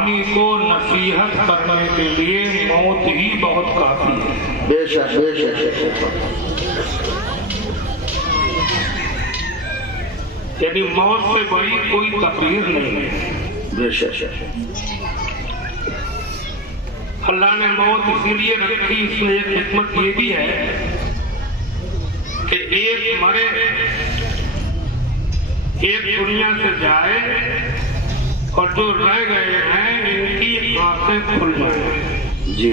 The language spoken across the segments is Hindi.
आदमी को नसीहत करने के लिए मौत ही बहुत काफी है। बेशक बेशक। यदि मौत से बड़ी कोई तकलीफ नहीं है। बेशक। अल्लाह ने मौत इसीलिए रखी, इसमें एक हिकमत ये भी है कि एक मरे, एक दुनिया से जाए और जो रह गए हैं इनकी आंखें खुल जाए। जी।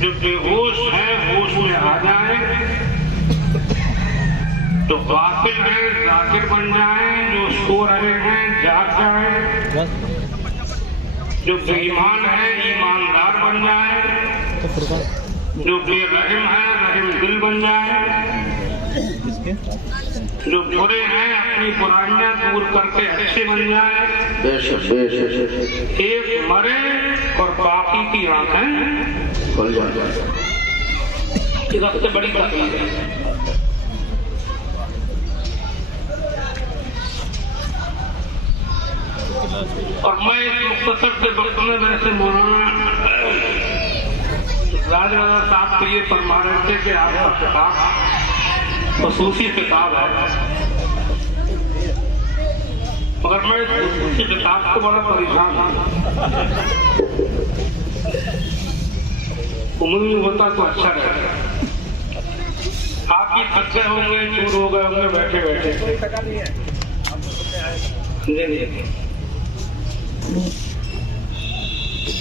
जो बेहोश है होश में आ जाए, जो गाफिल है जाकिर बन जाए, जो सो रहे हैं जाग जाए, जो बेईमान है ईमानदार बन जाए, जो बेरहम है रहम दिल बन जाए, जो बुरे हैं अपनी बुराइयां दूर करके अच्छे बन जाए। बेशक बेशक। एक मरे और बाकी की आंखें खुल जाए। ये सबसे बड़ी तकलीफ है। और मैं इस मुख्तसर से वक्त में वैसे मौलाना राजराजा साहब को ये फरमा रहे थे कि आपका किताब खसूसी किताब है, मगर मैं इस खसूसी किताब को बड़ा परेशान हूँ। उम्मीद में होता तो अच्छा रहेगा। आप भी थक गए होंगे, चूर हो गए होंगे बैठे बैठे।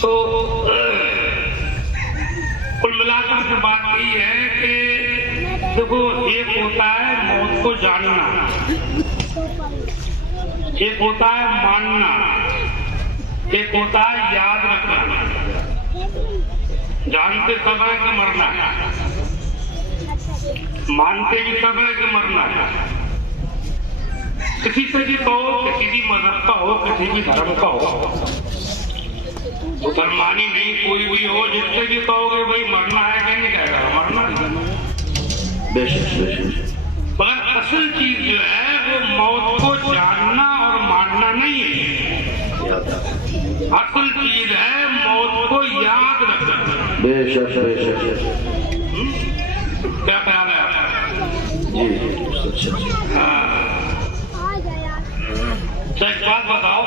तो कुल मिलाकर के बात यही है कि देखो, एक होता है मौत को जानना, एक होता है मानना, एक होता है याद रखना। जानते सब है कि मरना है, मानते भी सब है कि मरना है। किसी से भी कहो, किसी भी मजहब का हो, किसी भी धर्म का हो, मुसलमानी नहीं कोई भी हो, जिससे भी कहोगे भाई मरना है कि नहीं कहेगा मरना है। बेशक बेशक। मगर असल चीज जो है वो मौत को जानना और मानना नहीं है। असल चीज है मौत को याद रखना। बेशक बेशक। क्या ख्याल है आपका? जी। एक बात बताओ,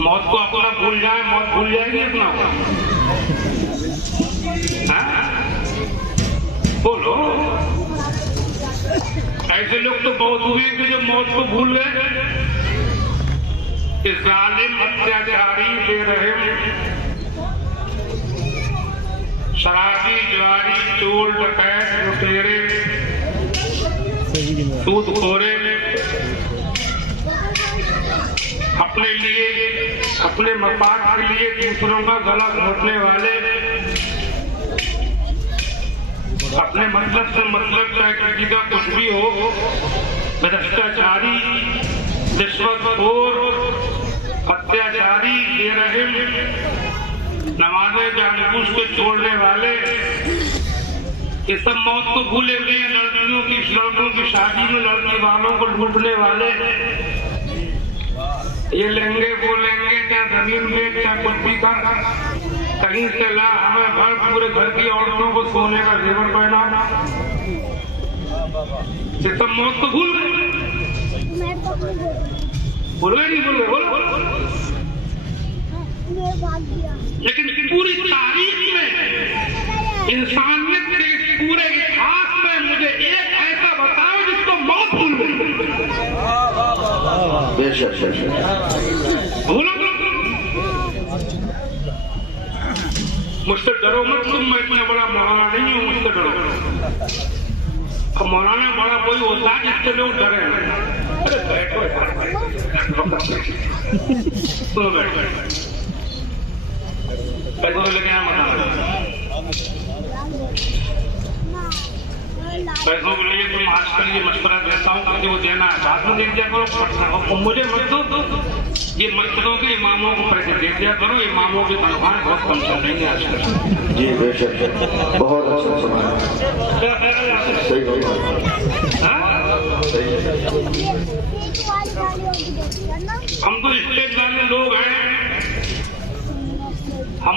मौत को अपना भूल जाए, मौत भूल जाएगी अपना? बोलो। ऐसे लोग तो बहुत हुए कि जो मौत को भूल गए। इस जालिम अत्याचारी बेरहम शराबी जुआरी चोर डकैत लुटेरे सूदखोरे अपने लिए अपने मफाद के लिए दूसरों का गला घोटने वाले, अपने मतलब से मतलब चाहे किसी का कुछ भी हो, भ्रष्टाचारी, रिश्वतखोर, अत्याचारी, बेरहम, नमाज़ें जानबूझ के छोड़ने वाले, ये सब मौत को भूले हुए। लड़कियों की लड़कों की शादी में लड़की वालों को लूटने वाले, ये लेंगे वो लेंगे, चाहे जमीन में चाहे कुछ भी कर, कहीं से ला हमें घर, पूरे घर की औरतों को सोने का जेवर पहना, ये सब मौत को भूल गए। भूल गए नहीं भूल गए? बोल। लेकिन पूरी तारीख में, इंसानियत के पूरे इतिहास में मुझे एक ऐसा बताओ जिसको मौत भूल गई। बेशक भूलो मुझसे डरो मत तुम, मैं इतना बड़ा मौलाना नहीं हूँ, मुझसे डरो। अब मौलाना बड़ा कोई होता है जिससे लोग डरे। अरे बैठो सुनो, बैठो पैसों लेके यहाँ मत, पैसों के लिए तुम आजकल ये मशवरा देता हूँ कि वो देना है, बाद में दे दिया करो। मुझे मत दो, ये मस्जिदों के इमामों को पैसे दे दिया करो, इमामों की तनख्वाहें बहुत कम चल रही है आजकल। जी बेशक, बहुत अच्छा सुना। क्या ख्याल है? सही बात। हाँ? हम तो स्टेट वाले लोग हैं,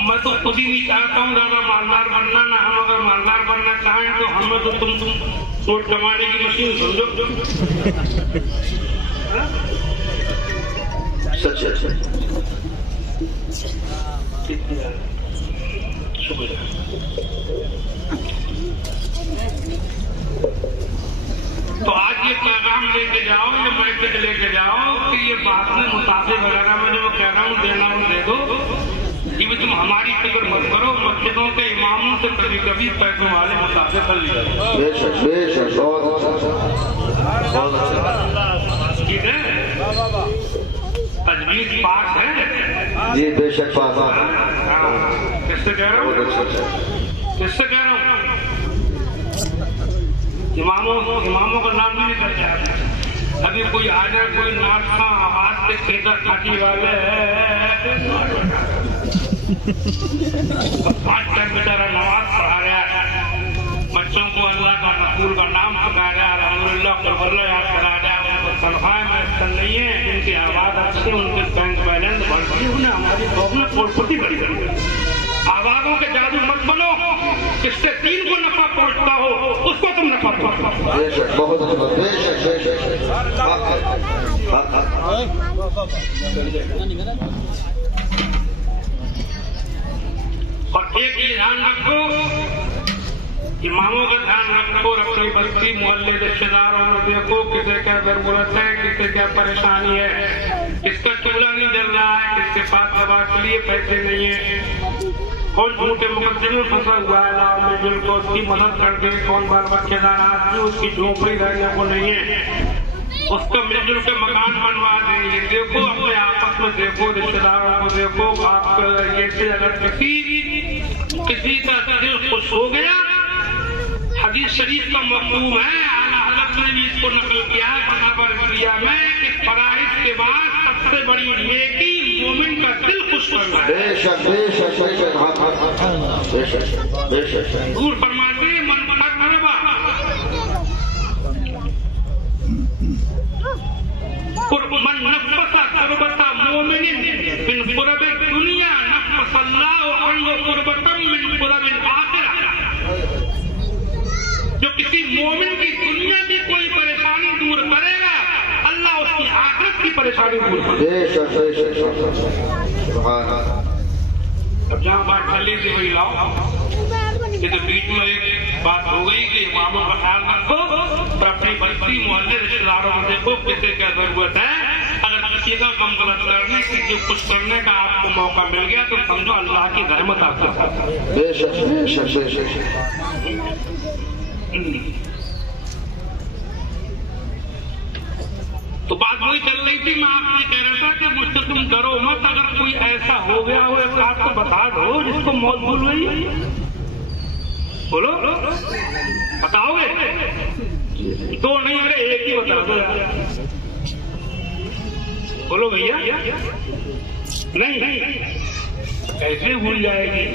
मैं तो खुद ही नहीं चाहता हूँ ज्यादा मालदार बनना ना। हम अगर मालदार बनना चाहें तो हमें तो तुम नोट कमाने की मशीन समझो। सच है। तो आज ये पैगाम लेके जाओ, ये मैसेज लेके जाओ कि ये बात में मुताबिक वगैरह में जो मैं कह रहा हूँ देना हूँ दे दो। ये तुम हमारी फिक्र मत करो। मस्जिदों के इमामों से कभी कभी पैसों वाले मुताबिक कर लिया। बेशक बेशक, बहुत अच्छा। ठीक है, तजवीज पास है जी, बेशक पास है। किससे कह रहा हूँ, किससे कह रहा हूँ? इमामों का नाम नहीं कर जाता। अभी कोई आ जाए, कोई नाचना आवाज से खेतर खाटी वाले पांच टाइम बेचारा नमाज पढ़ा रहा है, बच्चों को अल्लाह का रसूल का नाम सिखा रहा है, अल्हम्दुलिल्लाह करबल्ला याद करा रहा है। उनको तनख्वाह में नहीं है, इनकी आवाज अच्छी, उनके बैंक बैलेंस बढ़ती है, उन्हें हमारी कौम में करोड़पति बड़ी बड़ी। आवाजों के जादू मत बनो, किससे 3 को नफा पहुंचता हो उसको तुम नफा पहुंचाओ। बेशक, बहुत अच्छा, बेशक बेशक। और एक ये ध्यान रखो, इमामों का ध्यान रखो, अपनी बस्ती मोहल्ले रिश्तेदारों में देखो किसे क्या जरूरत है, किसे क्या परेशानी है, किसका चूल्हा नहीं जल रहा है, किसके पास दवा के लिए पैसे नहीं है, कौन झूठे मुकदमे में फंसा हुआ है, लाओ मिलजुल को उसकी मदद कर दे, कौन बाल बच्चेदार आदमी उसकी झोपड़ी रहने को नहीं है, उसका मिलजुल के मकान बनवा देंगे। देखो अपने आपस में देखो, रिश्तेदारों को देखो। आप ये अगर किसी का दिल खुश हो गया, हदीस शरीफ का मफहूम है, आला हज़रत ने भी इसको नकल किया है बराबर क्रिया में कि फराइज के बाद सबसे बड़ी नेकी मोमिन का दिल खुश करना है। बेशक बेशक बेशक बेशक। दूर फरमाते मन मना करबा कुर्बन नफ़सा कुर्बता मोमिन बिन कुर्बे दुनिया नफ़सल्लाहु अन्हु कुर्बतम मिन कुर्बिल आखिरह। जो किसी मोमिन की दुनिया की कोई परेशानी दूर करेगा, अल्लाह उसकी आखिरत की परेशानी दूर करेगा। अब जहाँ बात चली थी वही लाओ। ये तो बीच में एक बात हो गई कि इमामों का ख्याल रखो, तो अपनी बस्ती मोहल्ले रिश्तेदारों में देखो किसे क्या जरूरत है। अगर किसी का कम गलत करने की जो कुछ करने का आपको मौका मिल गया तो समझो अल्लाह की रहमत आपके साथ है। बेशक बेशक बेशक। तो बात वही चल रही थी, मैं आपसे कह रहा था कि मुझसे तुम डरो मत। अगर कोई ऐसा हो गया हो एक बात तो बता दो जिसको मौत भूल गई, बोलो बताओगे? दो नहीं, अरे एक ही बता दो यार, बोलो भैया। नहीं कैसे भूल जाएगी?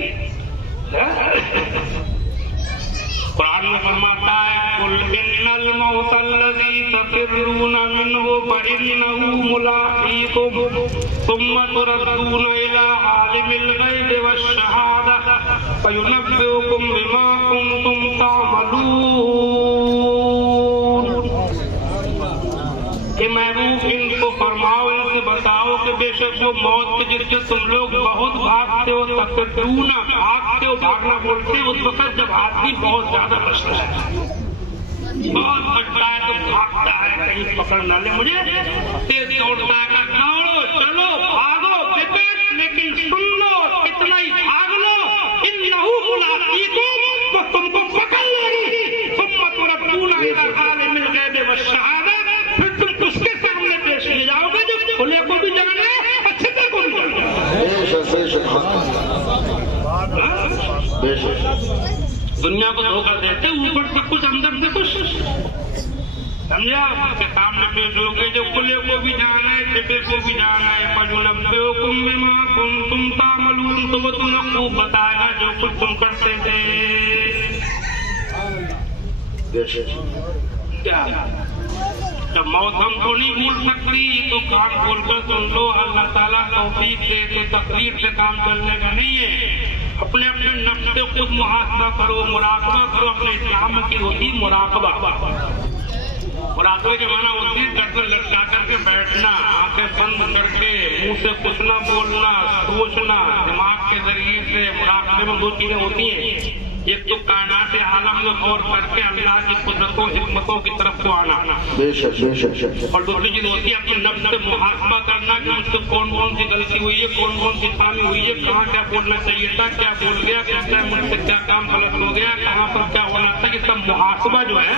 कुरान में फरमाता है कुल इन्नल मौतल्लज़ी तफ़िर्रूना मिन्हु फ़इन्नहु मुलाक़ीकुम सुम्मा तुरद्दूना इला आलिमिल ग़ैबि वश्शहादा फ़युनब्बिउकुम बिमा कुंतुम तामलून। कि महबूब इनको फरमाओ, इनसे बताओ कि बेशक वो मौत के जिससे तुम लोग बहुत भागते हो, तफ़िर्रूना भागते हो, भागना बोलते हो उस वक्त जब आदमी बहुत ज्यादा बचता है, बहुत बचता है तो भागता है कहीं पकड़ ना ले मुझे, तेज दौड़ता है, दौड़ो चलो भागो विकेट, लेकिन सुन लो कितना ही भाग लो इन्नहु मुलाक़ीकुम, वो तुमको पकड़ लेगी। सुम्मा तुरद्दूना इला आलिमिल ग़ैबि वश्शहादा, फिर तुम उसके सामने पेश किए जाओगे जो खुले को भी जाने अच्छे से को भी जाने। दुनिया को धोखा देते ऊपर से कुछ अंदर से कुछ, समझा? उसके सामने पेश हो गए जो खुले को भी जाना है, छिपे को भी जाना है। फ़युनब्बिउकुम बिमा कुंतुम तामलून, तो वो तुम्हें खूब बताएगा जो कुछ तुम करते थे। क्या जब मौत हमको नहीं भूल सकती तो कान खोलकर सुन लो, अल्लाह ताला तौफीक दे तो तकदीर से काम चलने का नहीं है। अपने अपने नफ्स से खुद मुहासबा करो, मुराकबा करो। अपने इस्लाम की होती मुराकबा। मुराकबे के माना होती है गर्दन लटका करके बैठना, आंखें बंद करके, मुंह से कुछ ना बोलना, सोचना, दिमाग के जरिए से। मुराकबे में दो चीजें होती हैं, एक तो कायनात आलम में गौर करके अल्लाह की कुदरतों हिकमतों की तरफ को आना, और दूसरी चीज होती है अपने नफ्स से मुहासबा करना कि मुझसे कौन कौन सी गलती हुई है, कौन कौन सी खामी हुई है, कहाँ क्या बोलना चाहिए था, क्या बोल गया, क्या मुझसे क्या काम गलत हो गया, कहाँ पर क्या होना था। ये सब मुहासबा जो है,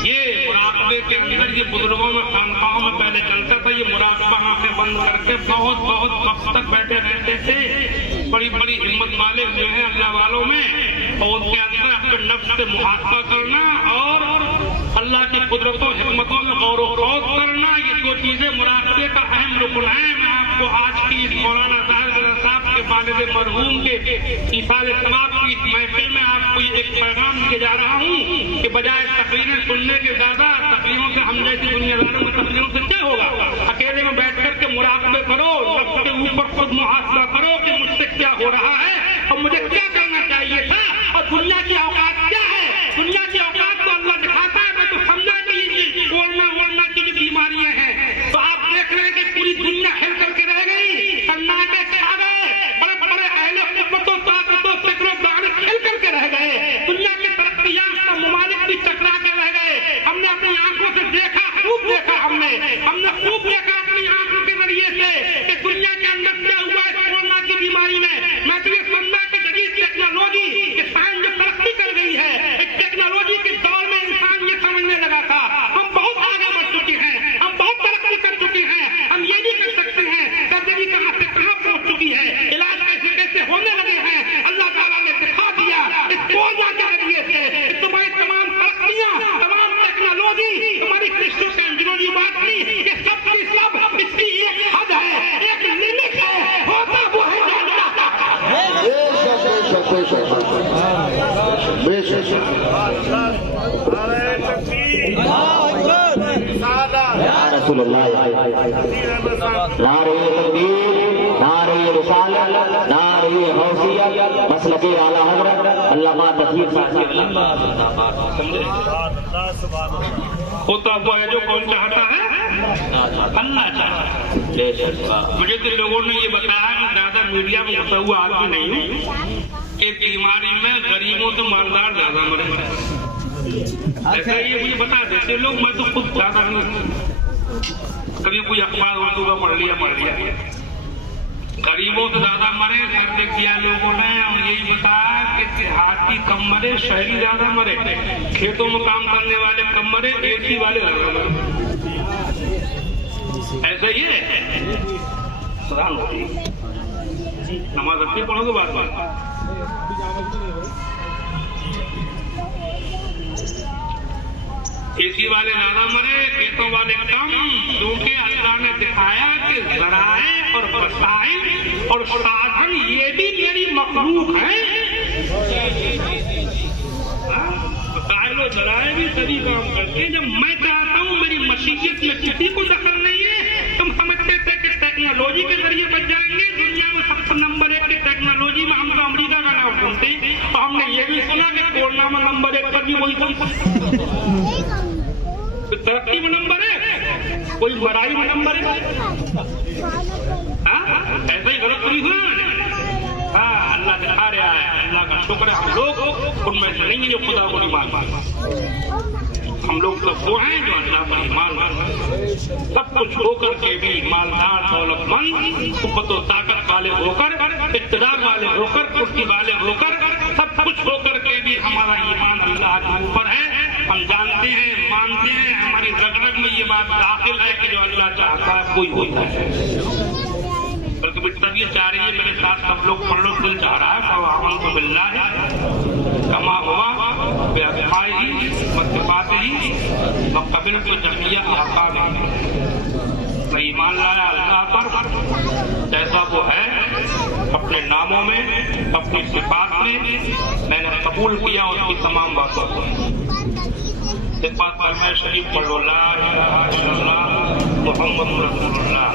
ये मुराकबे के अंदर ये बुजुर्गों में खानकाहों में पहले चलता था। ये मुराकबा आंखें बंद करके बहुत बहुत वक्त तक बैठे रहते थे। बड़ी बड़ी हिम्मत वाले हुए हैं अल्लाह वालों में, और उनके अंदर अपने नफ्स से मुहासबा करना और अल्लाह की कुदरतों हिकमतों में गौर व फौज करना, ये दो चीजें मुराकबे का अहम रुकन है। मैं आपको आज की इस मौलाना साहब के वालिद मरहूम के इसाले सवाब की इस महफिल में आपको एक पैगाम दिए जा रहा हूँ कि बजाय तकरीरें सुनने के ज्यादा तकरीरों से हम जैसी दुनियादारों में तकरीरों से क्या होगा, अकेले में बैठ करके मुराकबे करो, सबके ऊपर खुद मुहासबा करो कि मुझसे क्या हो रहा है और मुझे क्या करना चाहिए था, और दुनिया की औकात क्या है। दुनिया की औकात तो अल्लाह दिखाता है। मैं तो समझा कि कोरोना की जो बीमारियां हैं, तो आप देख रहे हैं कि पूरी दुनिया हिल करके रह गई, सन्नाटे छा गए, बड़े बड़े अहले कुव्वतों ताकतों सैकड़ों दाने हिल करके रह गए। दुनिया के तरक्की-याफ्ता मुमालिक भी टकरा के रह गए। हमने अपनी आंखों से देखा, खूब देखा, हमने खूब देखा अपनी आंखों के जरिए से कि दुनिया के अंदर क्या हुआ है कोरोना की बीमारी में। मैं तो ये समझा कि जदीद टेक्नोलॉजी के साइंस जो तरक्की कर गई है, एक टेक्नोलॉजी के दौर में इंसान ये समझने लगा था हम बहुत आगे बढ़ चुके हैं, हम बहुत तरक्की कर चुके हैं, हम ये भी कर सकते हैं सर्जरी कहाँ से कहाँ पहुंच चुकी है, इलाज कैसे कैसे होने लगे हैं। अल्लाह ताला ने दिखा दिया इस कोरोना के जरिए से। तुम्हारी तमाम तरक्कियां, तमाम टेक्नोलॉजी, तुम्हारी क्रिस्टल इंजीनियरिंग बात नहीं, ये सब की सब इसकी एक हद है, एक लिमिट है, होता वो है मसलकी आला हज़रत अल्लामा तफसीर होता हुआ है जो कौन चाहता है, अल्लाह चाहता है। मुझे तो लोगों ने ये बताया, मैं ज्यादा मीडिया में घुसा हुआ आदमी नहीं हूँ, कि बीमारी में गरीबों से मालदार ज्यादा मरे। ऐसा ये मुझे बता देते लोग, मैं तो खुद ज्यादा नहीं, कभी कोई अखबार उर्दू का पढ़ लिया। गरीबों से ज्यादा मरे, सर्वे किया लोगों ने, और यही बताया कि देहाती कम मरे, शहरी ज्यादा मरे, खेतों में काम करने वाले कम मरे, एसी वाले ज्यादा मरे। ऐसा ही है। नमाज अच्छी पढ़ोगे बार बार। एसी वाले ज्यादा मरे, खेतों वाले कम, क्योंकि अल्लाह ने दिखाया कि जराए और वसाइल और साधन ये भी मेरी मखलूक है। वसाइल और जराए भी सभी काम करते हैं। जब मैं चाहता हूँ, मेरी मशीयत में किसी को दखल नहीं है। तुम समझते थे कि टेक्नोलॉजी के जरिए बच जाएंगे। दुनिया में सबसे नंबर 1 की टेक्नोलॉजी में हम तो अमेरिका का नाम सुनते, तो हमने ये भी सुना कि कोरोना में नंबर 1 पर भी वही तरक्की में नंबर 1, कोई बड़ाई में नंबर 1। ऐसा ही गलत नहीं हुआ। हाँ, अल्लाह दिखा रहा है, अल्लाह का शुक्र है। हम लोग उनमें से नहीं जो खुदा को नहीं मानते। हम लोग तो वो हैं जो अल्लाह पर ईमान, सब कुछ होकर के भी मालदार, दौलतमंद, कुव्वत और ताकत वाले होकर, इक़्तिदार वाले होकर, कुर्सी वाले होकर, सब कुछ होकर के भी हमारा ईमान अल्लाह के ऊपर है। हम जानते हैं, मानते हैं, हमारी रग-रग में ये बात दाखिल है कि जो अल्लाह चाहता है कोई होता है। बल्कि तब ये चाह रही है, मेरे साथ सब लोग पढ़ लो, दिल चाह रहा है तो बिल्ला है कमा हुआ ही मत ही कबिल को जमिया आका में। मैं ईमान लाया अल्लाह पर, जैसा वो है अपने नामों में, अपनी सिफात में, मैंने कबूल किया उसकी तमाम बातों को। एक बात कलमा शरीफ पढ़ो, ला इलाहा इल्लल्लाह मुहम्मदुर रसूलुल्लाह।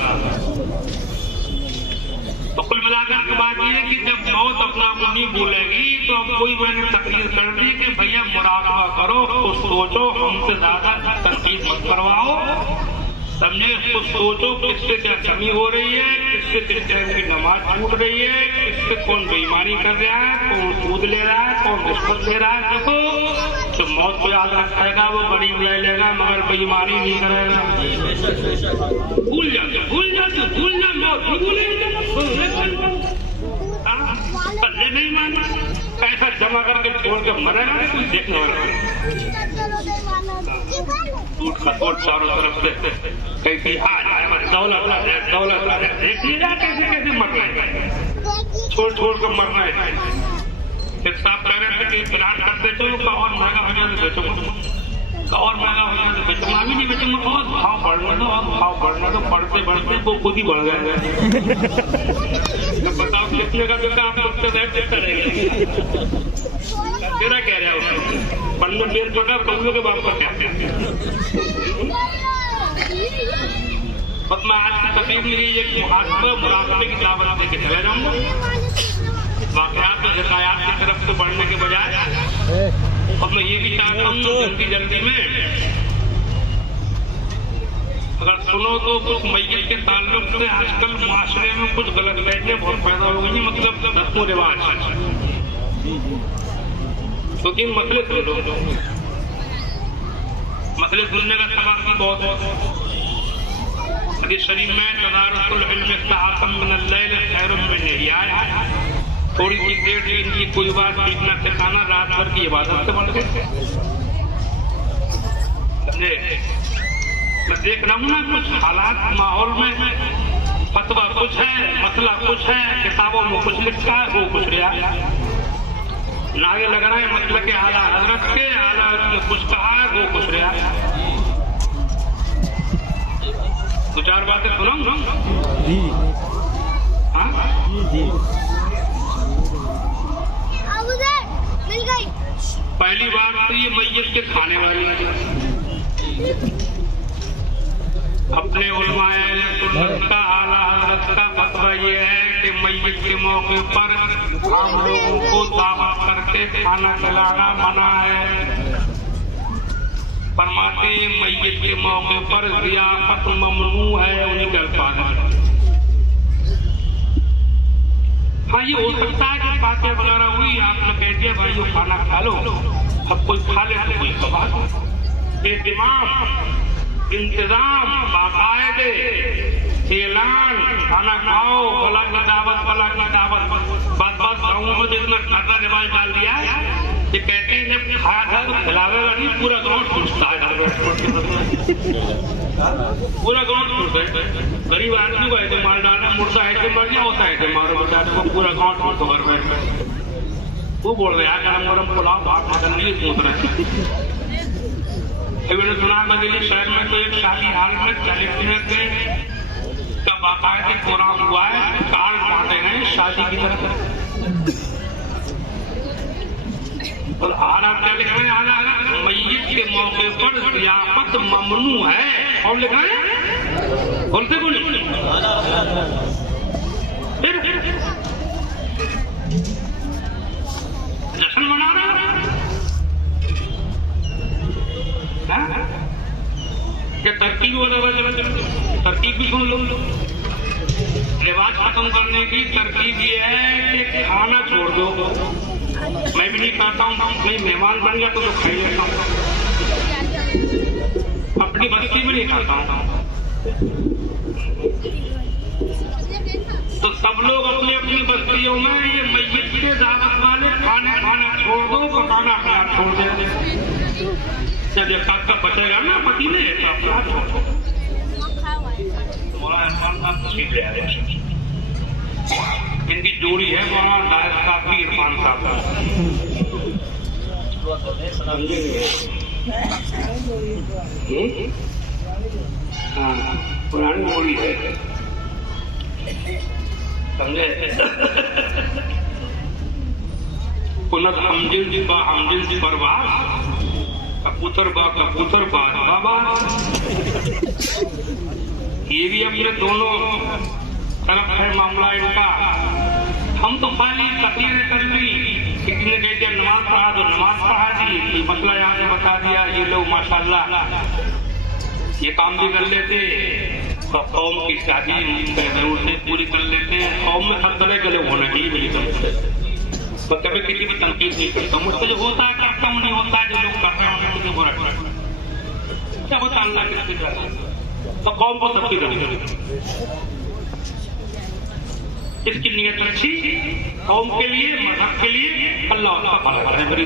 तो कुल मिलाकर की बात यह है कि जब मौत अपना मुनी बोलेगी तो अब कोई मैंने तकलीफ कर दी कि भैया मुराकबा करो, कुछ सोचो, हमसे ज्यादा तनकीद मत करवाओ, समझे? कुछ सोचो किससे क्या कमी हो रही है, किससे किस टाइम की नमाज छूट रही है, किससे कौन बेईमानी कर रहा है, कौन सूद ले रहा है, कौन रिश्वत ले रहा है। देखो तो मौत को याद रखेगा वो गरीब ले लेगा मगर बेईमानी नहीं करेगा। भूल जाते मौत भूलेंगे नहीं माना, पैसा जमा करके छोड़ के मरेगा कोई देखने वाला। टूट खटोट चारों तरफ से कैसी आ जाए दौलत देखिए कैसे कैसे मरना है, छोड़ कर मरना है। एक साहब कह रहे थे कि इकरार कर देते हो और महंगा हो जाए तो बेचूंगा, और महंगा हो जाए तो बेचूंगा, अभी नहीं बेचूंगा, और भाव बढ़ने दो, और भाव बढ़ने दो, बढ़ते बढ़ते वो खुद ही बढ़ जाएगा। तो बताओ कितने का बेटा आप उससे रेट करेंगे? तेरा कह रहा है उसको पन्नू बेल पका पन्नू के बाप का क्या बस मैं आज की तकलीफ मेरी एक मुराकबे की दावत देके चला जाऊंगा। वाकयात और हिकायात की तरफ से बढ़ने के बजाय अब मैं ये भी चाहता हूँ जल्दी में अगर सुनो तो कुछ मैयत के ताल्लुक से आजकल माशरे में कुछ गलत फहमियां बहुत पैदा हो गई, मतलब रस्म रिवाज। तो इन मसले सुन लो, मसले सुनने का सबक भी बहुत है। हदीस शरीफ में तदारुसुल इल्म सआतम मिनल लैल खैरुम मिन नहियाया, थोड़ी सी देर इनकी कोई बात सीखना सिखाना रात भर की इबादत से बढ़ गए। समझे? मैं देख रहा हूँ ना कुछ हालात माहौल में, फतवा कुछ है, मसला कुछ है, किताबों में कुछ लिखा है, वो कुछ रहा नागे लग रहा है मतलब के आला हजरत के आला ने कुछ कहा है, वो कुछ रहा। दो चार बातें सुनाऊं ना? हाँ जी मिल गई। पहली बात तो ये मैयत के खाने वाली अपने उलमाए सुन्नत का आला हजरत का फतवा ये है कि मैयत के मौके पर हम लोगों को दावत करके खाना खिलाना मना है। फरमाते मैयत के मौके पर ज़ियाफत ममनू है, उन्हीं के अल्फाज। हाँ ये हो सकता है कि बातें वगैरह हुई, आपने कह दिया भाई वो खाना खा लो, अब कोई खा ले तो कोई सवाल। एहतिमाम, इंतजाम, बाकायदे ऐलान, खाना खाओ, फला की दावत, बात गाँव में जितना खाता रिवाज डाल दिया है, ये कहते हैं जब खाया था तो खिलावेगा नहीं, पूरा गाँव टूटता है, पूरा गाँव टूटता है। गरीब आदमी को ऐसे मार डालना, मुर्दा ऐसे मर गया, होता है मारो बता को पूरा गाँव टूट घर में। वो बोल रहे हैं गरम गरम पुलाव भात नहीं सोच रहे हैं। मैंने सुना बदली शहर में तो एक शादी हाल में 40 मिनट का बाकायदे प्रोग्राम हुआ है, कार्ड बांटे हैं शादी की तरफ। और आला क्या लिखा है? आला मैयत के मौके पर ज़ियाफत ममनू है। और लिखा है बोलते को नहीं फिर जश्न मना रहा है क्या? तरकीब तरकीब भी सुन लो। रिवाज खत्म करने की तरकीब ये है कि खाना छोड़ दो। मैं भी नहीं खाता हूँ, नहीं मेहमान बन गया तो खा लेता हूँ, अपनी बस्ती में नहीं खाता हूँ। तो सब लोग अपनी अपनी बस्तियों में ये मैयत के दावत वाले खाना छोड़ दो, पकाना खाना छोड़ दे। जब ये का बचेगा ना पति ने तो अपना इनकी जोड़ी है मौलाना दायस काफी इरफान साहब। हाँ पुरानी जोड़ी है, समझे? पुनः हमदिल परवास कबूतर बात बाबा, ये भी अपने दोनों तरफ है मामला इनका। हम तो खाली तकलीफ कर ली, किसी ने कह दिया नमाज पढ़ा दो, नमाज पढ़ा दी, ये मसला यहाँ से बता दिया। ये लोग माशाल्लाह ये काम भी कर लेते, तो कौम की शादी जरूरतें पूरी कर लेते हैं। कौम में हर तरह के लोग होना चाहिए मेरी तरफ से, तो कभी किसी की तनकीद नहीं करता। मुझसे जो होता है करता हूँ, नहीं होता है जो लोग कर रहे हैं उन्हें मुझे बुरा क्या होता है। अल्लाह किसकी तरह तो कौम को सबकी तरह इसकी नीयत अच्छी, कौम के लिए, मजहब के लिए, अल्लाह उसका भला करे मेरी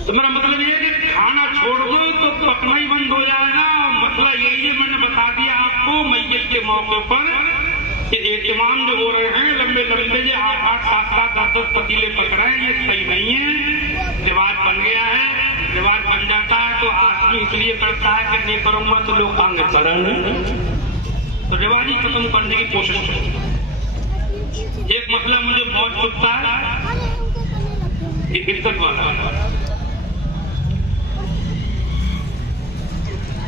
तो मेरा मतलब ये है कि खाना छोड़ दो तो पकना ही बंद हो जाएगा। मसला यही है, मैंने बता दिया आपको मैयत के मौके पर कि एहतिमाम जो हो रहे हैं लंबे लंबे जो 8-8, 7-7, 10-10 पतीले पक रहे हैं, ये सही नहीं है। रिवाज बन गया है, रिवाज बन जाता है तो आदमी इसलिए करता है कि नहीं करूंगा तो लोग आगे बढ़ेंगे, तो रिवाज ही खत्म करने की कोशिश करते। एक मसला मुझे बहुत चुभता है, इज्जत वाला।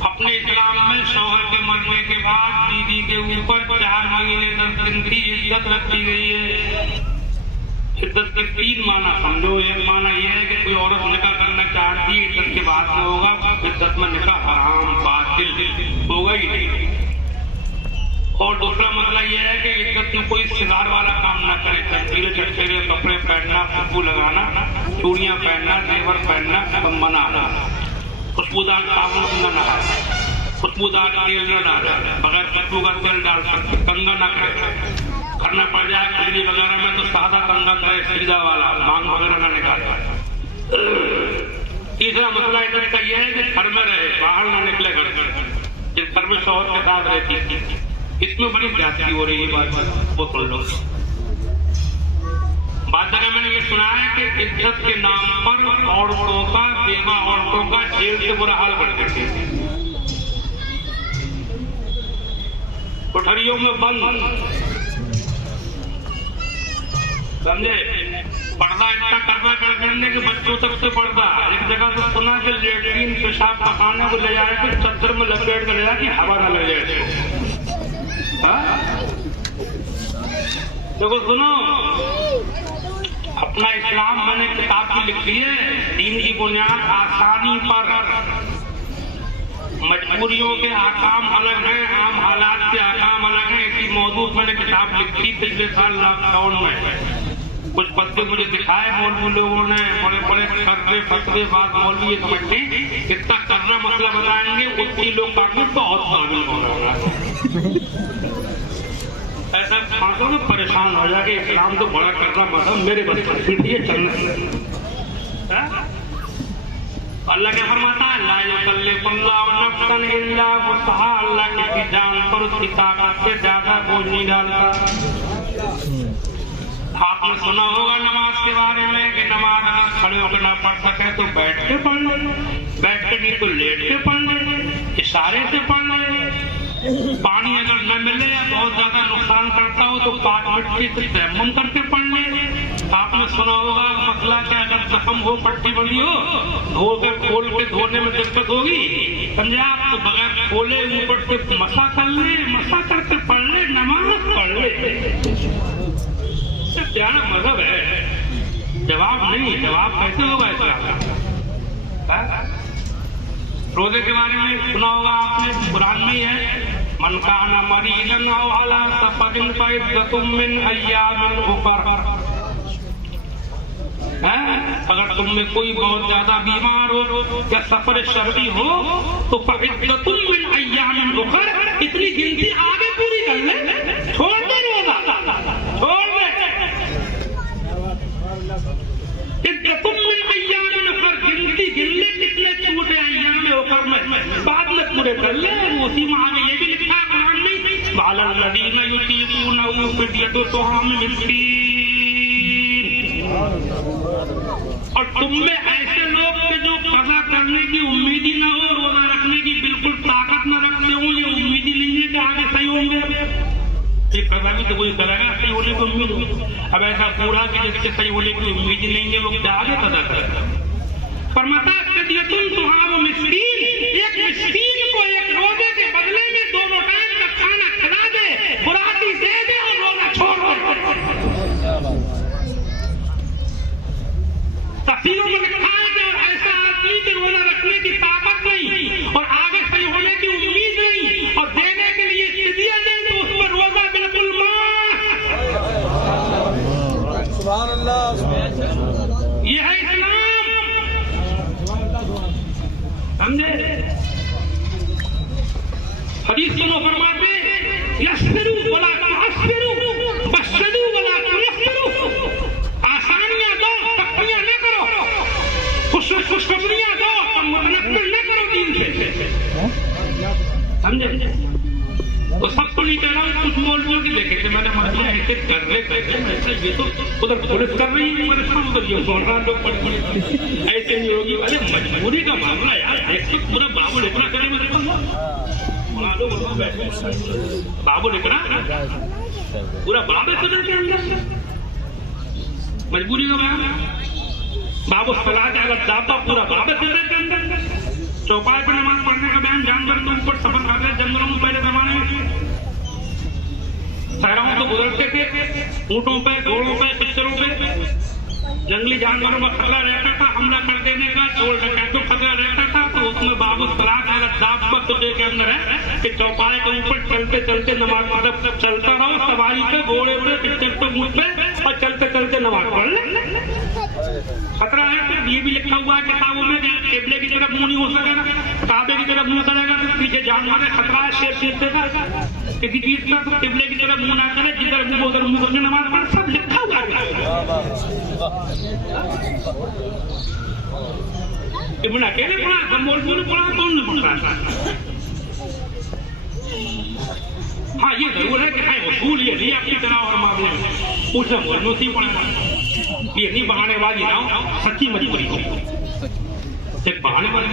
अपने इस्लाम में शौहर के मरने के बाद बीवी के ऊपर 4 महीने 10 दिन की इज्जत रखी गई है। इज्जत के 3 माना समझो। एक माना यह है कि कोई औरत निकाह करना चाहती है, इज्जत के बाद में होगा, इज्जत में निकाह हराम बातिल होगा ही नहीं। और दूसरा मसला यह है कि इज्जत में कोई सिंगार वाला काम ना करे, चमकीले चटकीले कपड़े पहनना, खुशबू लगाना, चूड़ियां पहनना, जेवर पहनना मना। खुशबूदार साबुन न नहाए, खुशबूदार तेल न डाले, बगैर खुशबू का तेल डाल सकते, कंगा न करे। करना पड़ जाए खरीदी वगैरह में तो सादा कंगा करे, सीधा वाला, मांग वगैरह न निकाले। तीसरा मसला इधर का यह है कि घर में रहे, बाहर ना निकले घर से, जिस घर में शौहर के साथ रहती थी। इसमें बड़ी ज्यादती हो रही है, बात वो सुन लो। बात जगह मैंने ये सुना है कि इज्जत के नाम पर औरतों का, बेवा औरतों का जेल से बुरा हाल कर देते हैं, कोठरियों में बंद, समझे। पर्दा इतना करना कर देने के बच्चों तक से पर्दा। एक जगह से सुना कि लेटरिन पेशाब पकाने को ले जाए थे, चद्दर में लपेट कर ले जाए कि हवा न लग जाए। देखो सुनो, अपना इस्लाम मैंने किताब भी लिखी है, दीन की बुनियाद आसानी पर। मजबूरियों के आकाम अलग हैं, आम हालात के आकाम अलग हैं। इसी मौजूद मैंने किताब लिखी पिछले साल लॉकडाउन में। कुछ पत्ते मुझे दिखाए मौलवी लोगों ने, बड़े बड़े कर्रे फतवे बात मौलवी समझते इतना कर्रा मसला बताएंगे, उतनी लोग काफी बहुत शामिल हो रहा है। ऐसा खासों में परेशान हो जाए कि इस्लाम तो बड़ा कर्रा मसला मेरे बच्चे चलना। अल्लाह क्या फरमाता है, ला युकल्लिफुल्लाहु नफ्सन इल्ला वुसअहा। अल्लाह किसी जान पर उसकी ताकत से ज्यादा बोझ नहीं डालता। आपने सुना होगा नमाज के बारे में कि नमाज अगर खड़े होकर ना पढ़ सके तो बैठ के पढ़ ले, बैठ के नहीं तो लेट के पढ़ ले, इशारे से पढ़ ले। पानी अगर न मिले या बहुत ज्यादा नुकसान करता हो तो 5 मिनट से तयम्मुम करके पढ़ ले। आपने सुना होगा मसला कि अगर जख्म हो, पट्टी बंदी हो, धोकर खोल के धोने में दिक्कत होगी, समझे आप, तो बगैर खोले ऊपर से मसा कर ले, मसा करके पढ़ ले, नमाज पढ़ ले। प्यारा मजहब है। जवाब नहीं, जवाब कैसे होगा इसका? रोजे के बारे में सुना होगा आपने, कुरान में है, मन काना मरीजन औ अला सफरिन फइद्दतुम मिन अय्यामिन उखर। अगर तुम में कोई बहुत ज्यादा बीमार हो या सफर शर्ई हो तो फइद्दतुम मिन अय्यामिन उखर, इतनी गिनती आगे पूरी कर ले, छोड़ दे रोजा, छोड़ दे। इद्दतुम मिन अय्यामिन उखर, गिनती गिन ले कितने छूटे अय्याम उखर में, बाद में पूरे कर ले। उसी में आगे ये भी लिखा है कुरान में, वालल लदीना युतीकुनहु फिद्यतु तुहाम मिस्कीन। और तुम में ऐसे लोग के जो कज़ा करने की उम्मीद ही ना हो, रोजा रखने की बिल्कुल ताकत न रखते हो, ये उम्मीद ही नहीं है कि आगे सही होंगे। ये कज़ा भी तो कोई करेगा सही होने की उम्मीद हो। अब ऐसा पूरा कि जिसके सही होने की उम्मीद ही नहीं है वो क्या आगे कज़ा करेगा? परमाता वो मिस्कीन, एक मिस्कीन को एक रोजे के बदले में दोनों टाइम का खाना खिला दे, बुराती दे दे और रोजा छोड़ दे। तफसीरों में लिखा है कि ऐसा आदमी के रोजा रखने की ताकत नहीं और आगे सही होने की उम्मीद नहीं और देने के लिए स्थितियां नहीं, तो उस पर रोजा बिल्कुल माफ। सुभान अल्लाह। ये है इस्लाम, समझे? हदीस सुनो, फरमाते यस्सिरू वला तुअस्सिरू बश्शिरू वला तुनफ्फिरू। आसानियां दो, सख्तियां न करो, खुशखबरियां दो, मुतनफ्फिर न करो दीन से, समझे? तो सबको नहीं कह रहा, कुछ बोल के देखे थे मैंने, मतलब ऐसे कर रहे ऐसा, ये तो उधर पुलिस कर रही है, उधर ये बोल रहा लोग ऐसे नहीं होगी। अरे मजबूरी का मामला यार, देख तो पूरा बाबुल इतना करे मेरे को, बाबुल इतना पूरा बाबे सदर के अंदर मजबूरी का मामला, बाबू सलाह अगर दापा पूरा बाबे सदर के अंदर। चौपाई पर नमाज पढ़ने का बयान, जानवर के ऊपर सफर कर रहे जंगलों में पहले जमाने में सहराओं तो गुजरते थे, ऊँटों पे, घोड़ों पे, पिक्चरों पे, जंगली जानवरों में खतरा रहता था, हमला कर देने का, चोर डकैतों खतरा रहता था। तो उसमें बाबू सलाह के अंदर है कि चौपाई के ऊपर चलते चलते नमाज, मतलब चलता रहो सवारी पे, घोड़े पे, पिक्चर पे, ऊँट पे, और चलते चलते नमाज पढ़ ले। खतरा है, तो ये भी लिखा हुआ है किताबों में, किबले की तरफ मुंह नहीं हो सकेगा, काबे की तरफ मुंह करेगा तो पीछे जानवर है, खतरा है शेर शेर देगा किसी चीज का, तो किबले की तरफ मुंह ना करे, जिधर मुंह उधर मुंह करके नमाज पढ़, सब लिखा हुआ है। इब्न अकेले पढ़ा, कमोलपुर ने पढ़ा, कौन ने पढ़ा? हाँ, ये जरूर है कि है उसूल ये नहीं अपनी तरह और मामले में पूछना मुझे पढ़ा, ये नहीं बहानेबाजी ना हो, सच्ची मजबूरी हो, एक बहानेबाजी।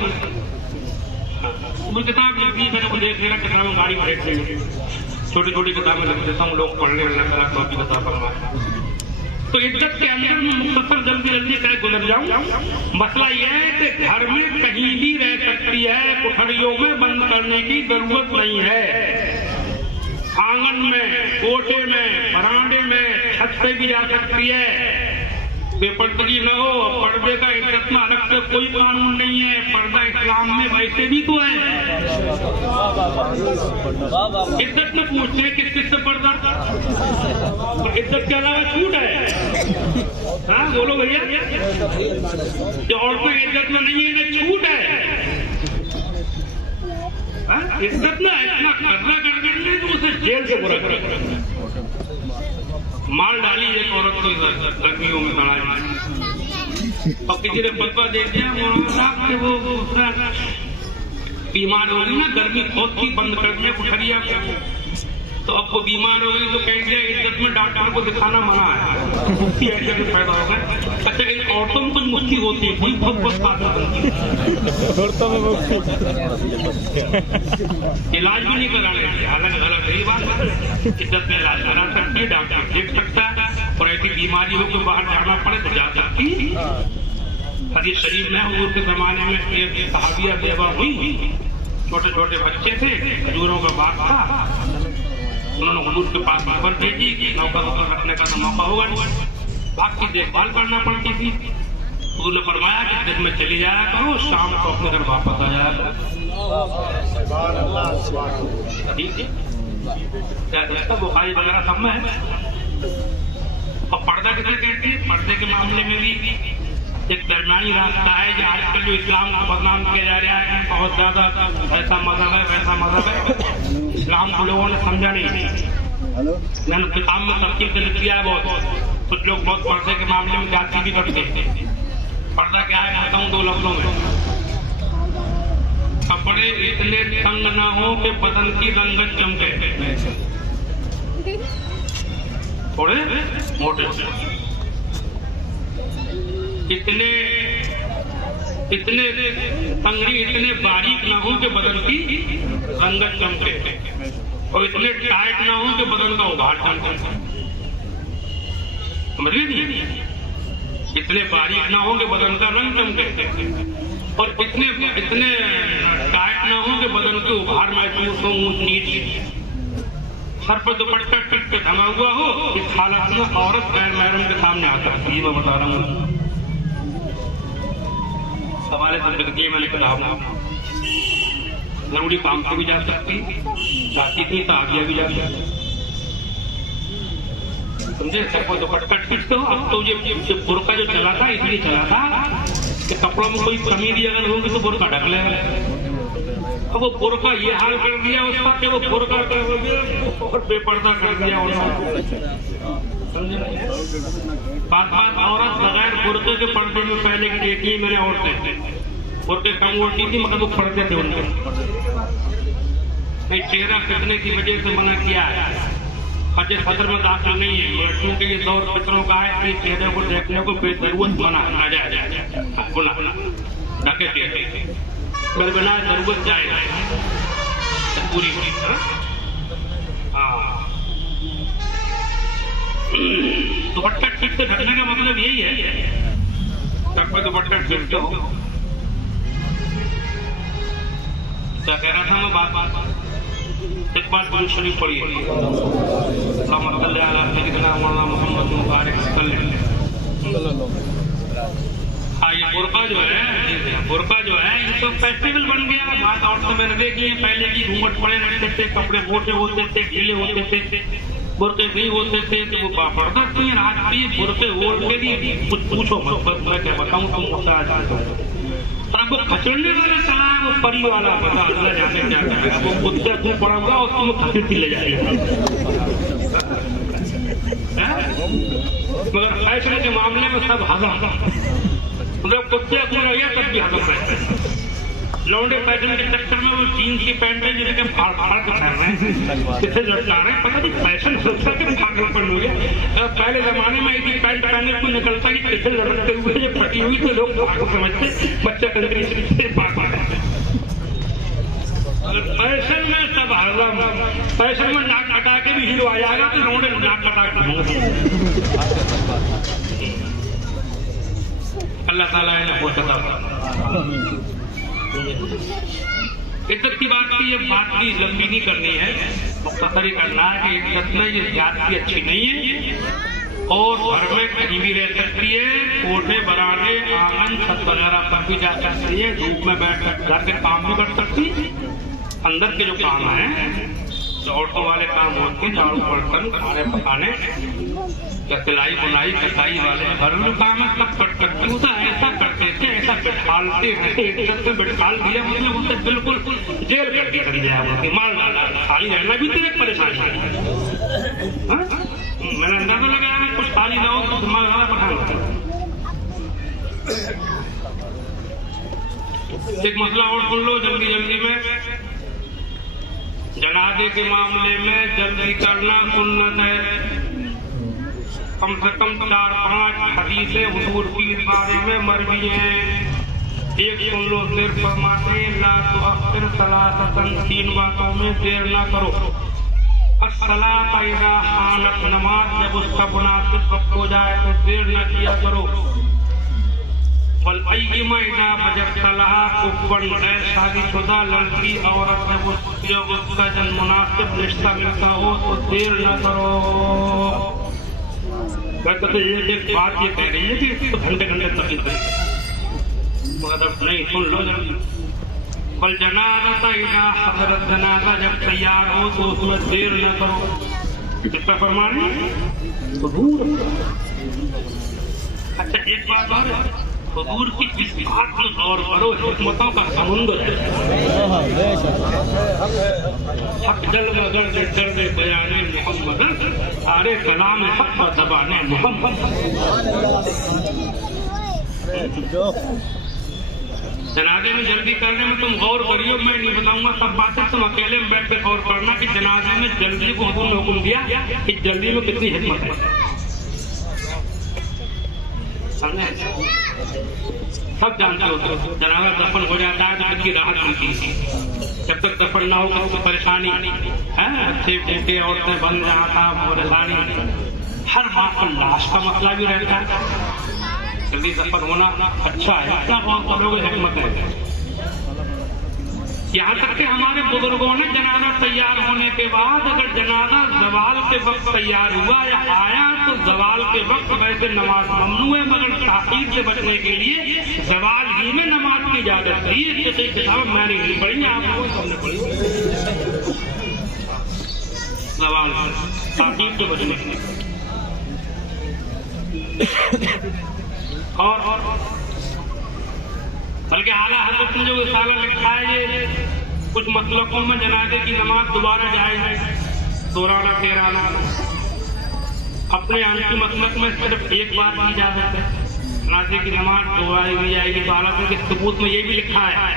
वो किताब लिखी है, मैंने देख मेरा किताबों गाड़ी में रेट देंगे, छोटी छोटी किताबें लिख देता हूँ, लोग पढ़ने लगा कॉपी किताब पढ़वा। तो इज्जत के अंदर में मुख्तसर जल्दी जल्दी कह गुजर जाऊं। मसला यह है कि घर में कहीं भी रह सकती है, कोठरियों में बंद करने की जरूरत नहीं है। आंगन में, कोठे में, बरामदे में, छत पे भी जा सकती है, बेपर्दगी न हो। पर्दे का इज्जत में अलग से कोई कानून नहीं है, पर्दा इस्लाम में वैसे भी तो है। इज्जत में पूछते हैं किस किस से पर्दा, तो इज्जत के अलावा छूट है। हाँ बोलो भैया, जो औरतें इज्जत में नहीं है ना छूट है। इज्जत में इतना कर्जा कर देंगे तो उसे जेल से बुरा कर मार डाली एक औरत को गर्मियों में खड़ा और किसी ने बदवा दे दिया, वो बीमार हो गई ना, गर्मी बहुत ही बंद कर दिया कोठरिया, तो अब वो बीमार हो गई तो कहेंगे इज्जत में डॉक्टर को दिखाना मना है, ऐसे में पैदा हो गए। अच्छा, इन औरतों में कुछ मुक्ति होती है, कोई बहुत बहुत बात बनती है, औरतों में मुक्ति इलाज भी नहीं कराने, अलग अलग यही बात, इज्जत में इलाज करा सकती है, डॉक्टर देख सकता है, और ऐसी बीमारी हो तो बाहर जाना पड़े तो जा सकती। हदीस शरीफ में हुजूर के जमाने में एक सहाबिया बेवा हुई, छोटे छोटे बच्चे थे, खजूरों का बाग था, उन्होंने हुजूर के पास खबर भेजी कि नौका रखने का मौका होगा, बाग की देखभाल करना पड़ती थी। हुजूर ने फरमाया कि दिन में चली जाया करो, शाम को अपने घर वापस आ जाया करो। बुखारी वगैरह सब में है। और पर्दा किसे कहती है? पर्दे के मामले में भी एक दरमियानी रास्ता है, जो आजकल जो इस्लाम को बदनाम किया जा रहा है, बहुत ज्यादा ऐसा मजहब है वैसा मजहब है, इस्लाम को लोगों ने समझा नहीं। मैंने किताब में तफसील से लिख दिया है बहुत, कुछ लोग बहुत पर्दे के मामले में जाति भी करते हैं। पर्दा क्या है कहता हूँ दो लफ्जों में, कपड़े इतने तंग न हो कि बदन की रंगत चमके, थोड़े मोटे, इतने तंगड़ी इतने बारीक ना हो कि बदन की रंगत चमके, और इतने टाइट ना हो कि बदन का उभार चमके। समझ लीजिए, इतने बारीक ना होंगे बदन का रंग चमके, और इतने टाइट ना हो कि बदन के उभार महसूस हो, ऊंच नीच, सर पर दुपट्टा टिक के ढंगा हुआ हो। इस हालत में औरत गैर महरम के सामने आ सकती है। मैं बता रहा हूँ, सवाल है मैंने कहा, जरूरी काम से भी जा सकती, जाती थी तो आगे भी जा सकती, समझे। सर पर दुपट्टा टिक तो अब तो ये बुर्का जो चला था इसलिए चला था कि कपड़ों में कोई कमी भी अगर होगी तो बुर्का ढक लेगा। अब वो बुर्का ये हाल कर दिया उसका कि वो बुर्का और बेपर्दा कर दिया उन्होंने। बात औरत बगैर बुर्के के पर्दे में पहले की देखी मैंने औरतें, बुर्के कम ओढ़ती थी मगर वो पर्दे थे उनके। नहीं, चेहरा कटने की वजह से मना किया है, हज सदर में दाखिल नहीं है, क्योंकि ये दौर पितरों का है कि चेहरे को देखने को बेजरूरत मना ना जाए, गुना ढके चेहरे पर बिना जरूरत जाएगा पूरी हुई। दुपट्टा ठीक से ढकने का मतलब यही है, सर पर दुपट्टा ठीक हो। क्या कह रहा था मैं, बात एक बार दुरूद शरीफ पढ़िए, मोहम्मद मुबारक। ये बुर्का जो है ये तो फेस्टिवल बन गया। बात और तो मैंने देखी है, पहले की घूंघट पड़े रहते थे, कपड़े मोटे होते थे, ढीले होते थे, बुर्के नहीं होते थे तो वो पड़ता थी। आज भी बुर्के ओढ़ के भी कुछ पूछो मत, मैं क्या बताऊँ तुम मुझसे आज। और अब वो खचड़ने वाला चला है, वो परी वाला पता अल्लाह जाने क्या करेगा, वो खुद से दूर पड़ा हुआ उसको वो खचड़ती ले जाएगा। मगर फैशन के मामले में सब हजम, मतलब कुत्ते को रहिए तब भी हजम रहते हैं। लौंडे फैशन के चक्कर में वो जीन्स की पैंटें जिनके फाड़ के पहन रहे हैं, किसे लटका रहे हैं, पता नहीं फैशन सोचता कि पागलपन हो गया। पहले जमाने में ऐसी पैंट पहनने को निकलता कि किसे लटकते हुए जो फटी हुई तो लोग पागल समझते, बच्चा कंट्री से पागल। फैशन में सब हजम, फैशन में नाक कटा के भी हीरो आ जाएगा तो लौंडे नाक कटा के। अल्लाह ताला ने बहुत इज्जत की बात की, ये बात भी लंबी नहीं करनी है, मुख्तसर ही करना है कि इज्जत में ये ज्यादती अच्छी नहीं है। और घर में कहीं भी रह सकती है, कोठे बरामदे आंगन छत वगैरह पर भी जा सकती है, धूप में बैठ कर घर के काम भी कर सकती। अंदर के जो काम है, औरतों वाले काम होते हैं, झाड़ू बर्तन खाने पकाने, सिलाई बुनाई कसाई वाले घरेलू काम है, सब कर सकते। तो ऐसा करते थे, ऐसा बिठालते थे, बिठाल दिया मतलब उसे बिल्कुल जेल कर दिया समझे, मार डाला। खाली रहना भी तो एक परेशानी है। मैंने अंदाजा लगाया कुछ खाली ना हो तो दिमाग ज्यादा पठाना। एक मसला और सुन लो जल्दी में, जनाजे के मामले में जल्दी करना सुन्नत है। कम से कम 4-5 हदीसें हुजूर की इस बारे में मरवी हैं। एक सुन लो, सिर फरमाते ला तुअख्खिर सलातन, 3 बातों में देर ना करो। अस्सलात इज़ा हानत, नमाज जब उसका मुनासिब वक्त हो जाए तो देर न किया करो। वल्अय्यिमा इज़ा बजत सलाह, कुफन गैर शादीशुदा लड़की औरत जब उसका जब मुनासिब रिश्ता मिलता हो तो देर न करो। कहते एक बात ये कह रही है कि इसको घंटे तकलीफ मतलब नहीं, सुन लो जल्दी। बल जनाजा इज़ा हज़रत, जनाजा जब तैयार हो तो उसमें देर न करो। किसका फरमान है? हुजूर। अच्छा एक बात और, हुजूर की इस बात पर गौर करो, हिकमतों का समुंदर है। हक जल मगर दर्द बयाने मोहम्मद, सारे कलाम हक पर दबाने मोहम्मद। जनाजे में जल्दी करने में तुम गौर करियो, मैं नहीं बताऊंगा सब बातें, तुम अकेले में बैठ कर गौर करना कि जनाजे में जल्दी को हुक्म दिया कि जल्दी में कितनी हिकमत है। सब जानते हो, जनाजा दफन हो जाता है तो कितनी राहत मिलती है। जब तक दफन ना हो तो परेशानी है, अच्छे बेटे औरतें बन जाता परेशानी। हर बात पर लाश का मसला भी रहता है, जल्दी सफर होना अच्छा है, इतना कौन करोगे, हिम्मत है। यहाँ तक कि हमारे बुजुर्गों ने जनाजा तैयार होने के बाद अगर जनाजा जवाल के वक्त तैयार हुआ या आया तो जवाल के वक्त वैसे नमाज ममनू है, मगर ताकीर से बचने के लिए जवाल ही में नमाज की इजाजत दी। इससे किताब मैंने नहीं पढ़ी, आप लोगों ने पढ़ी। जवाल ताकीर से बचने के लिए और बल्कि आला हज़रत ने जो रिसाला लिखा है, ये कुछ मसलकों में जनाजे की नमाज दोबारा जायज़ है, दोहराना तेराना। अपने आंकी मसलक में सिर्फ एक बार की इजाजत है, जनाजे की नमाज दोहराई भी जाएगी। बाला के सबूत में ये भी लिखा है,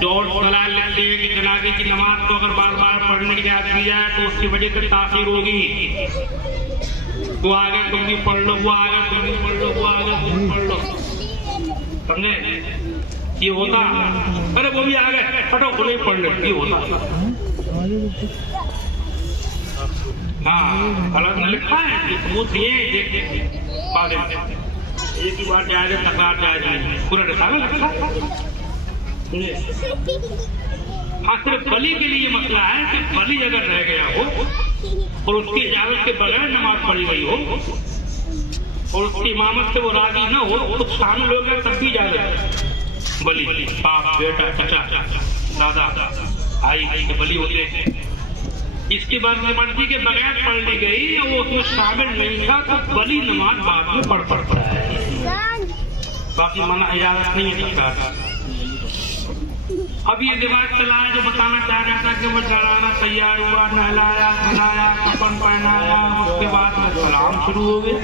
जो और दलाल लिखते हैं कि जनाजे की नमाज को अगर बार बार पढ़ने की इजाजत की जाए तो उसकी वजह से ताख़ीर होगी। वो आगे तुम भी पढ़ लो, वो आगे तुम भी पढ़ लो, वो आगे तुम भी पढ़ लो, समझे? ये होता, अरे वो भी आ गए फटो खुले पढ़ ले, ये होता। हाँ गलत न लिखा है, सबूत ये देखिए बारे में एक ही बार जाए तकरार जाए नहीं, पूरा रिसाला लिखा। हाँ सिर्फ बलि के लिए मसला है कि बलि अगर रह गया हो और उसकी इजाजत के बगैर नमाज पढ़ी गई हो और उसकी इमामत से वो राजी न हो तो शामिल हो गया, तब भी इजाजत है। बलि बाप बेटा चचा दादा भाई के बलि होते हैं, इसकी बात मर्जी के बगैर पढ़ ली गई और वो उसमें शामिल नहीं था तो बलि नमाज बाद में पढ़ पड़ता है, बाकी मना इजाजत नहीं है सरकार। अब ये रिवाज चला है जो बताना चाह रहा था कि वो जनाजा तैयार हुआ, नहलाया धुलाया, कफन पहनाया, उसके बाद में सलाम शुरू हो गए,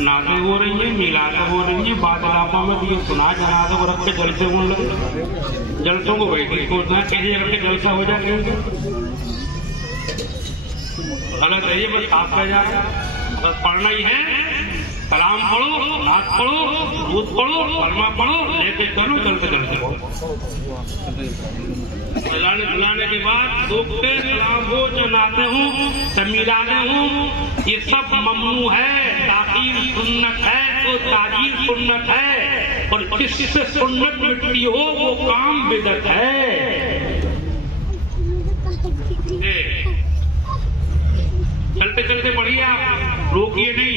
नाज़े हो रही है, मिलादे हो रही है। बाद इलाकों में ये सुना जनाजे को रख के जलसे होने लगे, जलसों को बैठी सोचना कैसे अगर के जलसा हो जाए, गलत है ये, बस साफ कह जा रहा। बस पढ़ना ही है, सलाम पढ़ो, हाथ पढ़ो, दूध पढ़ो, कलमा पढ़ो, लेके चलो, चलते चलते खिलाने खिलाने के बाद दोखते सलाम हो, जनाते हूँ, मिलाने हूँ, ये सब ममनू है। ताकीर सुन्नत है तो ताजीर सुन्नत है, और जिससे सुन्नत मिटती हो वो काम बिदअत है। चलते चलते बढ़िए, आप रोकिए नहीं,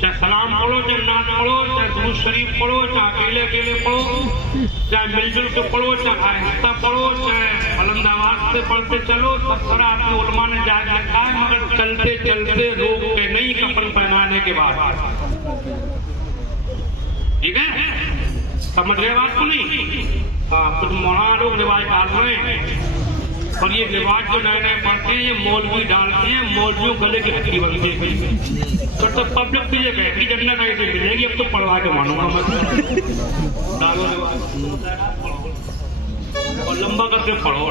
चाहे सलाम पढ़ो, चाहे नात पढ़ो, चाहे दुरूद शरीफ पढ़ो, चाहे अकेले अकेले पढ़ो, चाहे मिलजुल के पढ़ो, चाहे आहिस्ता पढ़ो, चाहे बुलंद आवाज से पढ़ते चलो, सब तरह आपके उलमा ने जायज रखा है, मगर चलते चलते रोक के नहीं, कफन पहनाने के बाद। ठीक है, समझ रहे बात को नहीं? हाँ, कुछ मौलाना लोग रिवाज डाल रहे हैं, और ये रिवाज जो नए नए पढ़ते हैं ये मौलवी डालते हैं, मौलवियों गले की हड्डी बनती है। तो पब्लिक तो ये कहती जन्नत ऐसे मिलेगी, अब तो पढ़वा के मानूंगा मत, डालो और लंबा करके पढ़ो,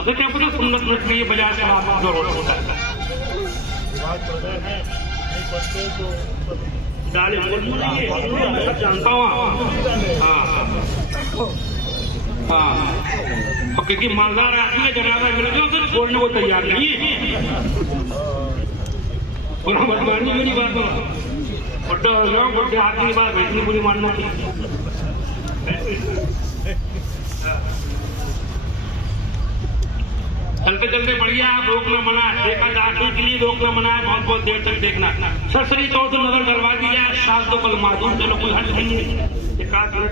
उसे क्या पता सुन्नत मिट रही है बजाय सलाम होता है। डाले जानता हूँ, हाँ हाँ, और क्योंकि मालदार आदमी है, जनाजा मिल गया उसे छोड़ने को तैयार नहीं है। बदमानी मेरी बात हो, बड्डा हो जाओ, बड्डे आदमी की बात इतनी बुरी मानना थी। चलते चलते बढ़िया, आप रोकना मना है, देखा दाखिल के लिए रोकना मना है, बहुत बहुत देर तक देखना। सरसरी तौर से नजर डलवा दी जाए, शायद तो कल माजूम, चलो कोई हट नहीं है, दिखा दिया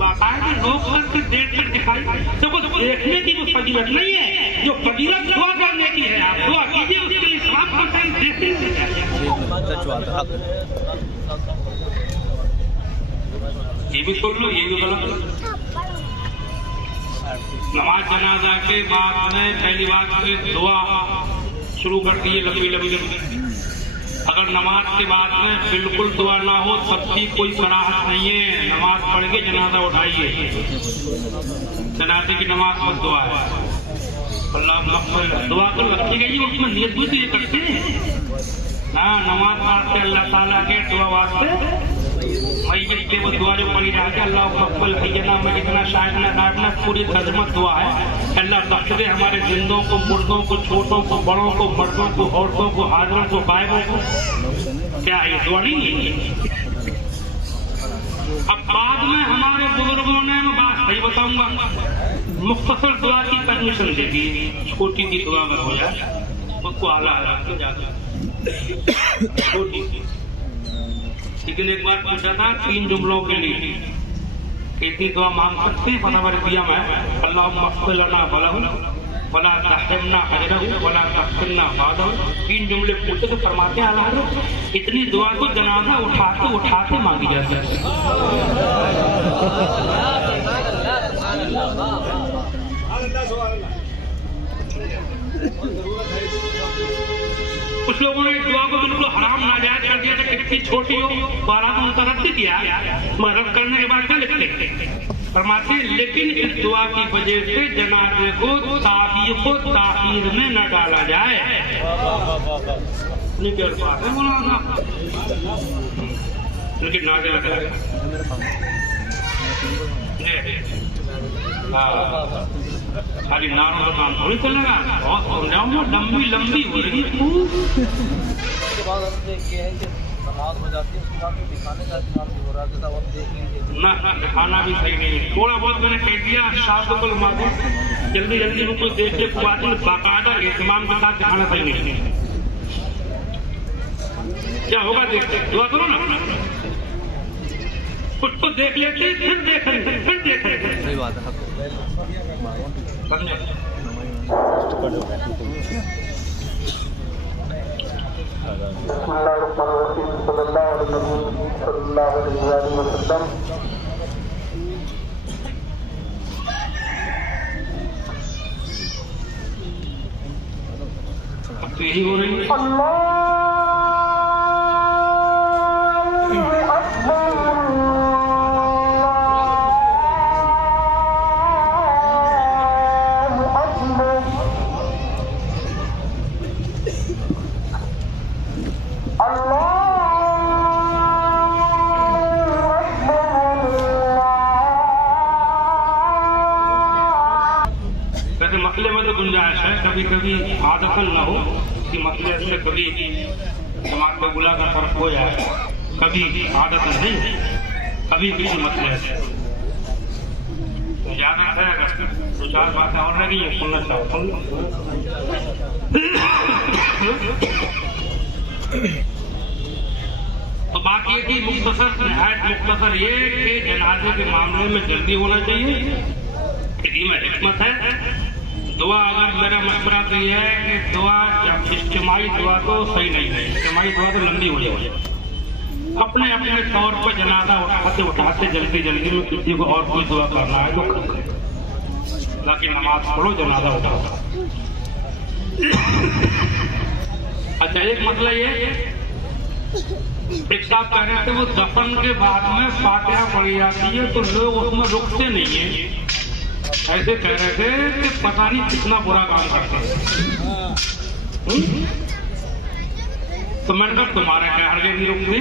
बाकायदे रोक करके देर तक दिखाई, तो वो देखने की कोई फजीलत नहीं है, जो फजीलत दुआ करने की है। आप दुआ कीजिए, उसके लिए सवाब करते हैं, देखते हैं। ये भी सुन लो, ये भी गलत। नमाज जनाजा के बाद में पहली बात से दुआ शुरू कर दी है, लंबी लंबी। अगर नमाज के बाद में बिल्कुल दुआ ना हो तब भी कोई कराहत नहीं है, नमाज पढ़ के जनाजा उठाइए। जनाजे की नमाज में दुआ है, अल्लाह मक़बूल दुआ तो रखी गई है, उसमें नियत भी तो ये करते हैं। हाँ, नमाज वास्ते अल्लाह ताला के दुआ वास्ते मईयत के वो दुआ जो पढ़ी जाती है, अल्लाह मक़बूल हय्यना मईतना शाहिदना गायबना, पूरी तर्जुमा दुआ है। अल्लाह बख्श दे हमारे जिंदों को, मुर्दों को, छोटों को, बड़ों को, मर्दों को, औरतों को, हाजिरों को, गायबों को, क्या ये दुआ नहीं है? अब बाद में हमारे बुजुर्गों ने, मैं बात सही बताऊंगा, मुख्तसर दुआ की परमिशन दे दी, छोटी सी दुआ में हो जाए, उसको आला तो ज्यादा छोटी सी। लेकिन एक बार पूछा था 3 जुमलों के लिए कितनी दुआ मांग सकते हैं, बराबर दिया मैं, अल्लाहुम्मा अग़फ़िर लना वलहु वला तहरिमना अजरहु वला तफ्तिना बादहु। 3 जुमले पूछते तो फरमाते हैं अल्लाह इतनी दुआ को जनाजा उठाते उठाते मांगी जाती है। कुछ लोगों ने इस दुआ को बिल्कुल हराम नाजायज कर दिया था, कितनी छोटी हो बारा को उनका रद्द किया। रद्द करने के बाद क्या लिखते फरमाते, लेकिन इस दुआ की वजह से जनाजे को ताखीर में न डाला जाए। लेकिन नाजे लगा खाली नारों का काम थोड़ी चलेगा, बहुत समझाऊंगा, लंबी लंबी हो रही है। ना दिखाना भी सही नहीं, थोड़ा बहुत मैंने कह दिया, शाब्दुल मादू जल्दी जल्दी उनको देख ले बाकायदा एहतमाम के साथ दिखाना सही नहीं। क्या होगा देखते, दुआ करो ना, कुछ तो देख लेते फिर देखेंगे फिर देखेंगे। सही बात है। अब तो यही हो रही है। मसले में तो गुंजाइश है, कभी कभी आदतन न हो कि मसले से कभी समाज में बुला का फर्क हो जाए, कभी आदतन नहीं, कभी किसी मसले से ज्यादा है। 2-4 बातें और लगी है, सुनना चाहता हूँ। तो बात ये कि मुख्तसर ये कि जनाजे के मामले में जल्दी होना चाहिए, में हिकमत है। दुआ अगर मेरा मशवरा तो यह है कि दुआ जब इज्तिमाई दुआ तो सही नहीं है, इज्तिमाई दुआ तो लंबी हो जाएगी। अपने अपने तौर पर जनाजा उठाते उठाते जल्दी जल्दी में किसी को और कोई दुआ करना है तो बाकी नमाज पढ़ो, जनाजा उठाओ। अच्छा, एक मसला ये, एक साहब कह रहे थे वो दफन के बाद में फातिहा पढ़ी जाती है तो लोग उसमें रुकते नहीं है, ऐसे कह रहे थे कि पता नहीं कितना बुरा काम करते हैं। तो मैंने कहा तुम्हारे क्या हर्जे नहीं रुकते,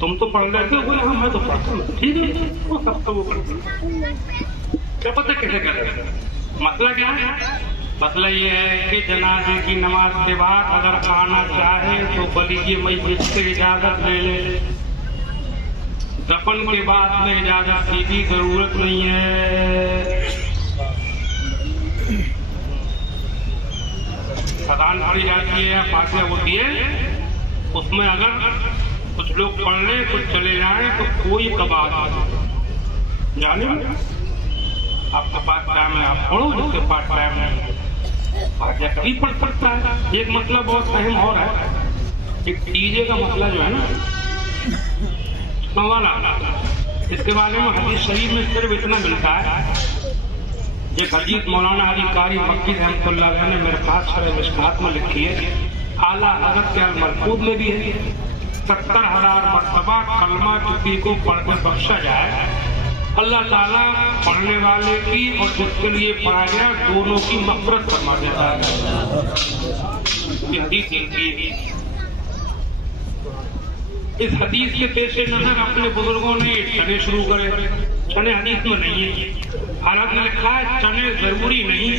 तुम तो पढ़ लेते हो। बोले हाँ मैं तो पढ़ता हूँ। ठीक है, वो सब तो वो करते, क्या पता कैसे कर रहे। मसला क्या है? मसला ये है कि जनाजे की नमाज के बाद अगर आना चाहे तो बल्कि मस्जिद से इजाजत ले ले, दफन के बाद में इजाजत की भी जरूरत नहीं है। अजान पढ़ी जाती है या फातिहा होती है, उसमें अगर कुछ लोग पढ़ ले कुछ चले जाए तो कोई कबाद जाने आपके पास टाइम है आप पढ़ो, जिसके पास टाइम नहीं फातिहा कभी पढ़ सकता है। एक मसला बहुत अहम और है, एक डीजे का मसला जो है ना वाला, इसके बारे में हदीस शरीफ में सिर्फ इतना मिलता है। एक हदीस मौलाना अली कारी मक्की रहमतुल्लाह अलैह ने मेरे पास शरह मिशकात में लिखी है, आला हज़रत के मलफूज में भी है, 70,000 मरतबा कलमा किसी को पढ़कर बख्शा जाए, अल्लाह ताला पढ़ने वाले की और जिसके लिए पढ़ा गया दोनों की मग़फ़िरत फरमा देता है। इस हदीस के पेश नजर अपने बुजुर्गों ने चने शुरू करे। चने हदीस में नहीं है, हालांकि लिखा है चने जरूरी नहीं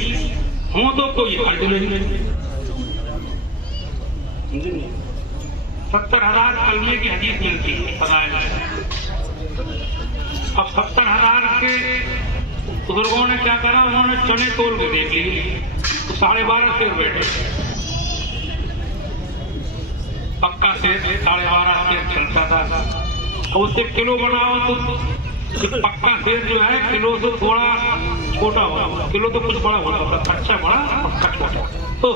हो तो कोई हर्ज नहीं। 70,000 कलमे की हदीस मिलती है फज़ाइल में। अब 70,000 के बुजुर्गों ने क्या करा, उन्होंने चने तोल के देख लिए तो 12.5 सेर बैठे। पक्का सेर 12.5 सेर चलता था। अब उससे किलो बनाओ तो पक्का सेर जो है किलो से थोड़ा छोटा होगा, किलो तो कुछ बड़ा होता था, कच्चा बड़ा पक्का छोटा, तो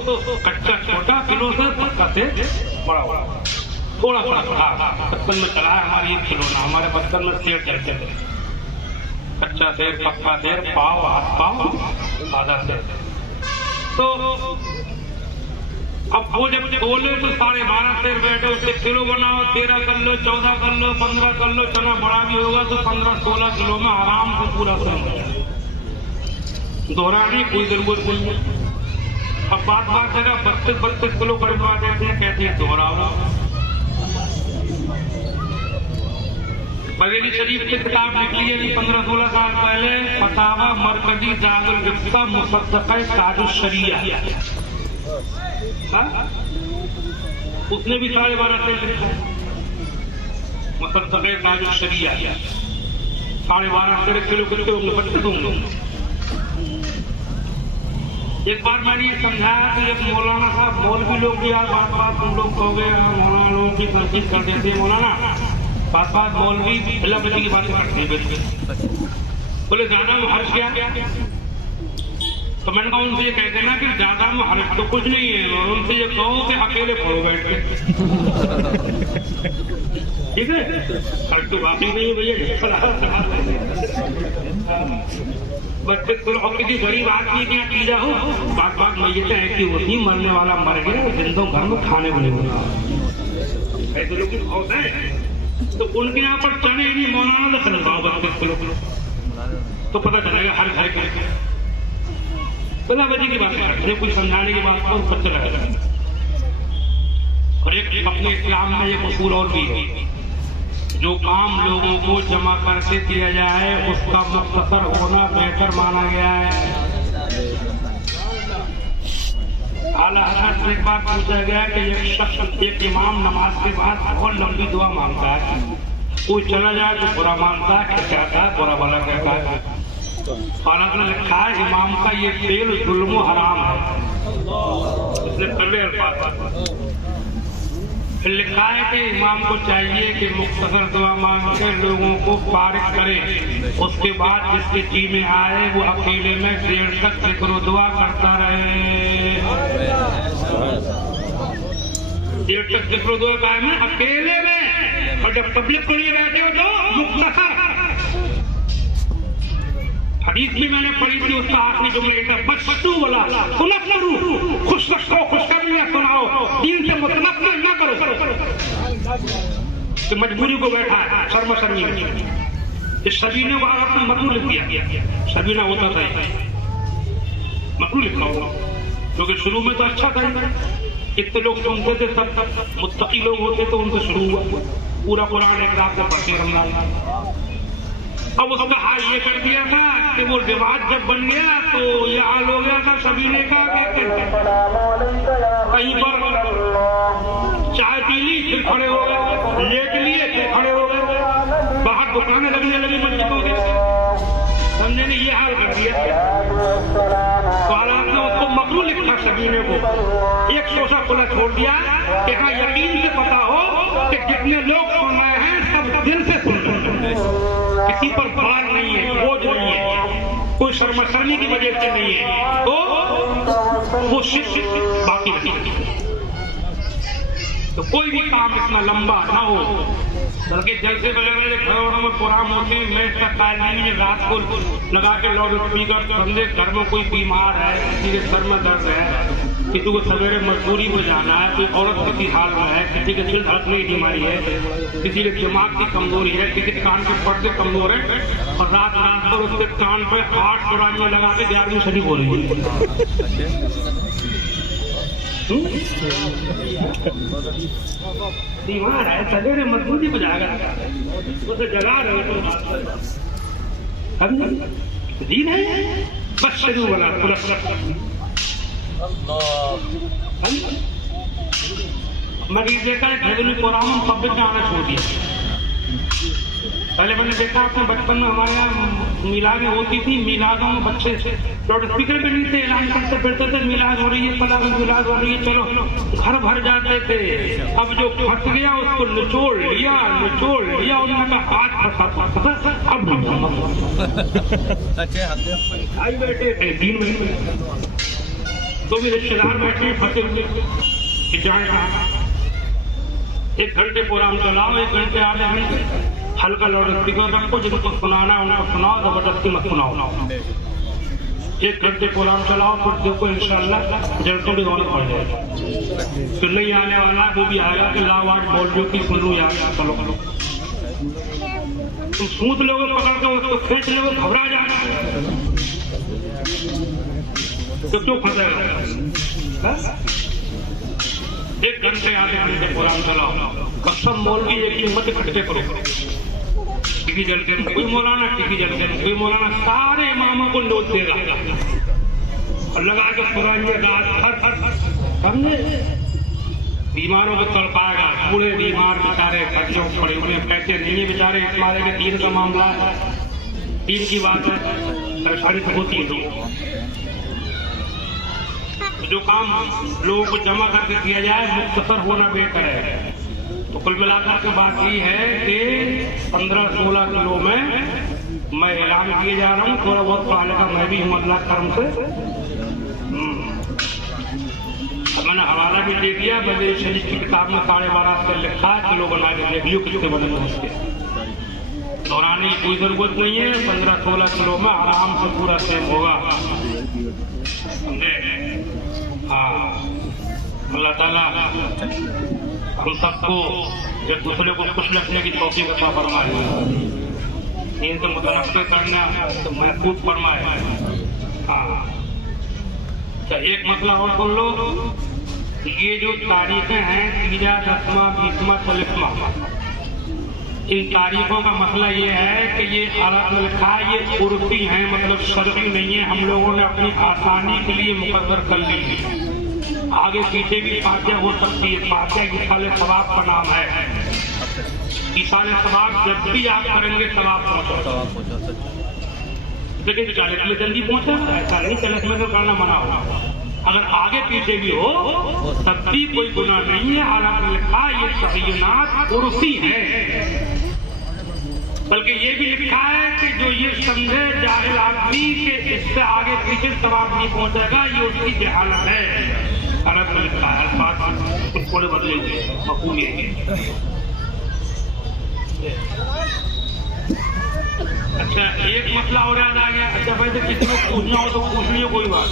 कच्चा छोटा किलो से पक्का सेर बड़ा होगा, थोड़ा सा था। बचपन में चला है हमारी 1 किलो ना, हमारे बचपन में सेर चलते थे, कच्चा सेर पक्का सेर पाव हाथ पाव आधा सेर। तो अब वो जब बोले तो 12.5 सेर बैठे, उससे किलो बनाओ, 13 कर लो, 14 कर लो, 15 कर लो, चना बड़ा भी होगा तो 15-16 किलो में आराम से पूरा सेर दोहराने कोई जरूरत नहीं। अब बात जगह 32 किलो करवा देते हैं, कहते हैं दोहराओ। बरेली शरीफ की किताब निकली है 15-16 साल पहले, फतावा मरकजी दारुल इफ्ता मुसद्दक़े ताजुश शरिया, उसने भी 12.5 सेर लिखा है, मुसद्दक़े ताजुश शरिया। 12.5 सेर किलो कितने होंगे, 32 होंगे। एक बार मैंने ये समझाया कि एक मौलाना साहब, मौलवी लोग भी यार बात तुम लोग कहोगे मौलाना लोगों की तनकीद कर देते हैं, मौलाना बात मौलवी फिलापति की बातें करते हैं। बोले ज्यादा में हर्ष क्या, तो मैंने कहा उनसे ये कहते ना कि ज्यादा में हर्ष तो कुछ नहीं है, और उनसे ये कहो कि अकेले पढ़ो बैठ के, ठीक है, हर्ष तो बाकी नहीं है भैया। बच्चे और किसी गरीब आदमी के यहाँ की जाओ, बात मैयत ऐसी होती, मरने वाला मर गया, जिंदों घर में खाने बने होगा, ऐसे लोग बहुत है। तो उनके यहाँ पर चने नहीं, मौलाना से खरीदाओ 32 किलो, तो पता चलेगा हर घर के बजी की बात करते, कुछ समझाने की बात और पता चलेगा। और एक अपने इस्लाम में एक उसूल और भी है, जो काम लोगों को जमा करके दिया जाए उसका मुख्तसर होना बेहतर माना गया है। आला हज़रत से एक बार पूछा गया कि एक शख्स, एक इमाम नमाज के बाद बहुत लंबी दुआ मांगता है, कोई चला जाए तो बुरा मानता है, कहता है बुरा भला कहता है। औरत ने लिखा है इमाम का ये फेल जुल्म हराम है, इसने कड़वे अल्फाज। फिर लिखा है कि इमाम को चाहिए कि मुख्तसर दुआ मांग कर लोगों को फारिग करे, उसके बाद जिसके जी में आए वो अकेले में देर तक जिक्र दुआ करता रहे। देर तक जिक्र दुआ कायम है अकेले में, और जब पब्लिक को लिए बैठे हो तो मुख्तसर। हदीस भी मैंने पढ़ी थी, उसका आखिरी जुमले का बच्चू वाला सुनत करो, खुश रखो, खुशखबरियां सुनाओ, दीन से मतलब न करो। तो मजबूरी को बैठा है शर्म में, इस सबीने को आपने मकरू लिख दिया, सबीना होता था मकरू लिखा हुआ, क्योंकि शुरू में तो अच्छा था, इतने लोग सुनते थे, सब मुत्तकी लोग होते तो उनसे शुरू हुआ, पूरा कुरान एक रात से पढ़ते रमजान। अब उसका हाल ये कर दिया था कि वो रिवाज जब बन गया तो ये हाल हो गया था सबीने का, कहीं पर चाय पी ली फिर खड़े हो गए, लेट लिए फिर खड़े हो गए, बाहर दुकानें लगने लगी मस्जिदों की, समझे नहीं, ये हाल कर दिया। तो हालात ने उसको मकरू लिखा सबीने को, एक सोचा खुला छोड़ दिया कि हाँ यकीन से पता हो कि जितने लोग सुन रहे हैं सब दिल से सुन रहे हैं, किसी पर भार नहीं है, बोझ नहीं है, कोई शर्मी की वजह से नहीं है, तो वो शिष्य बाकी नहीं। तो कोई भी काम इतना लंबा ना हो, बल्कि जैसे बड़े घरों में प्रोग्राम होते हैं, मैं इसका ख्याल नहीं है, रात को लगा के लाउड स्पीकर, समझे घर में कोई बीमार है, किसी के सर में दर्द है, किसी को सवेरे मजदूरी में जाना है, कोई औरत किसी हाल में है, किसी के दिल धड़कने की बीमारी है, किसी के दिमाग की कमजोरी है, किसी के कान के पर्दे कमजोर है, और रात पर उसके कान पे 8 कुरानियां लगा के 11वीं शरीफ हो रही है। बीमार है, सवेरे मजबूती पे जाएगा, उसे जगा रहे जी नहीं, बस शुरू वाला मैंने देखा है घरेलू प्रोग्राम पब्लिक में आना छोड़ दिया। पहले मैंने देखा अपने बचपन में हमारे यहाँ मिलादें होती थी, मिलादों में बच्चे लाउड स्पीकर पे नहीं थे, ऐलान करते फिरते थे मिलाद हो रही है, पता मिलाद हो रही है, चलो घर भर जाते थे। अब जो फंस गया उसको निचोड़ लिया, उन्होंने हाथ फंसा अब आई बैठे थे 3 महीने तो भी रिश्तेदार बैठे फंसे हुए जाए। 1 घंटे प्रोग्राम चलाओ, 1 घंटे आधे घंटे हल्का लाउड स्पीकर रखो, जिनको सुनाना उनको सुनाओ, जबरदस्ती मत सुनाओ। 1 घंटे प्रोग्राम चलाओ, फिर देखो इंशाल्लाह जल्दी भी दौलत बढ़ जाएगी। फिर नहीं आने वाला वो भी आएगा कि लाओ आज मौलवियों की सुन लो यार, चलो तुम सूत लोगे पकड़ के उसको खींच लोगे, घबरा जाना तो क्यों फंसेगा। 1 घंटे आधे घंटे प्रोग्राम चलाओ, कसम मौलवी एक ही मत इकट्ठे करो, टिकी जलते कोई मौलाना, टिकी जलते कोई मौलाना, सारे इमामों को नोट देगा और लगा के पुरानी समझे। बीमारों को तड़पाएगा, पूरे बीमार बेचारे बच्चों पड़े, उन्हें पैसे नहीं है बेचारे, इस मारे के 3 का मामला है, 3 की बात है, परेशानी तो होती है। जो काम लोगों को जमा करके किया जाए मुख्तसर होना बेहतर है। तो कुल मिलाकर के बात ये है कि 15-16 किलो में मैं ऐलान किए जा रहा हूँ, थोड़ा बहुत पढ़ाने का मैं भी हूँ अल्लाह करम से। मैंने हवाला भी दे दिया, बदे शरीफ की किताब में 12.5 से लिखा है, किलो बना के देख लियो कितने बने उसके, दोहराने की कोई जरूरत नहीं है। 15-16 किलो में आराम से पूरा सेम होगा, समझे। हाँ, अल्लाह ताला हम सबको एक दूसरे को खुश रखने की तौफीक अता फरमाए, इनसे मुतनफ़्फ़िर करना तो महफूज फरमाए। हाँ, तो एक मसला और सुन लो, ये जो तारीखें हैं 3, 10वां, 20वां, 40वां, इन तारीखों का मसला ये है कि ये अरब में लिखा है, ये उर्फी हैं, मतलब शरई नहीं है, हम लोगों ने अपनी आसानी के लिए मुकद्दर कर ली है। आगे पीछे भी फातिहा हो सकती है, फातिहा इसाले सवाब का नाम है, इसाले सवाब जब भी आप करेंगे सवाब पहुंचा, लेकिन चालीस में जल्दी पहुंचा ऐसा नहीं, 40 में तो करना मना होगा। अगर आगे पीछे भी हो तब भी कोई गुनाह नहीं है। आला लिखा ये तहय्युनात उर्फी है, बल्कि ये भी लिखा है कि जो ये समझे जाहिल आदमी के इससे आगे पीछे सवाब नहीं पहुंचेगा, ये उसकी जहालत है। अरब में लिखा है, बात कुछ थोड़े बदलेंगे, मफहूम ये है। अच्छा, एक मसला और याद आ गया। अच्छा भाई, तो किसी को पूछना हो तो पूछ लियो, कोई बात।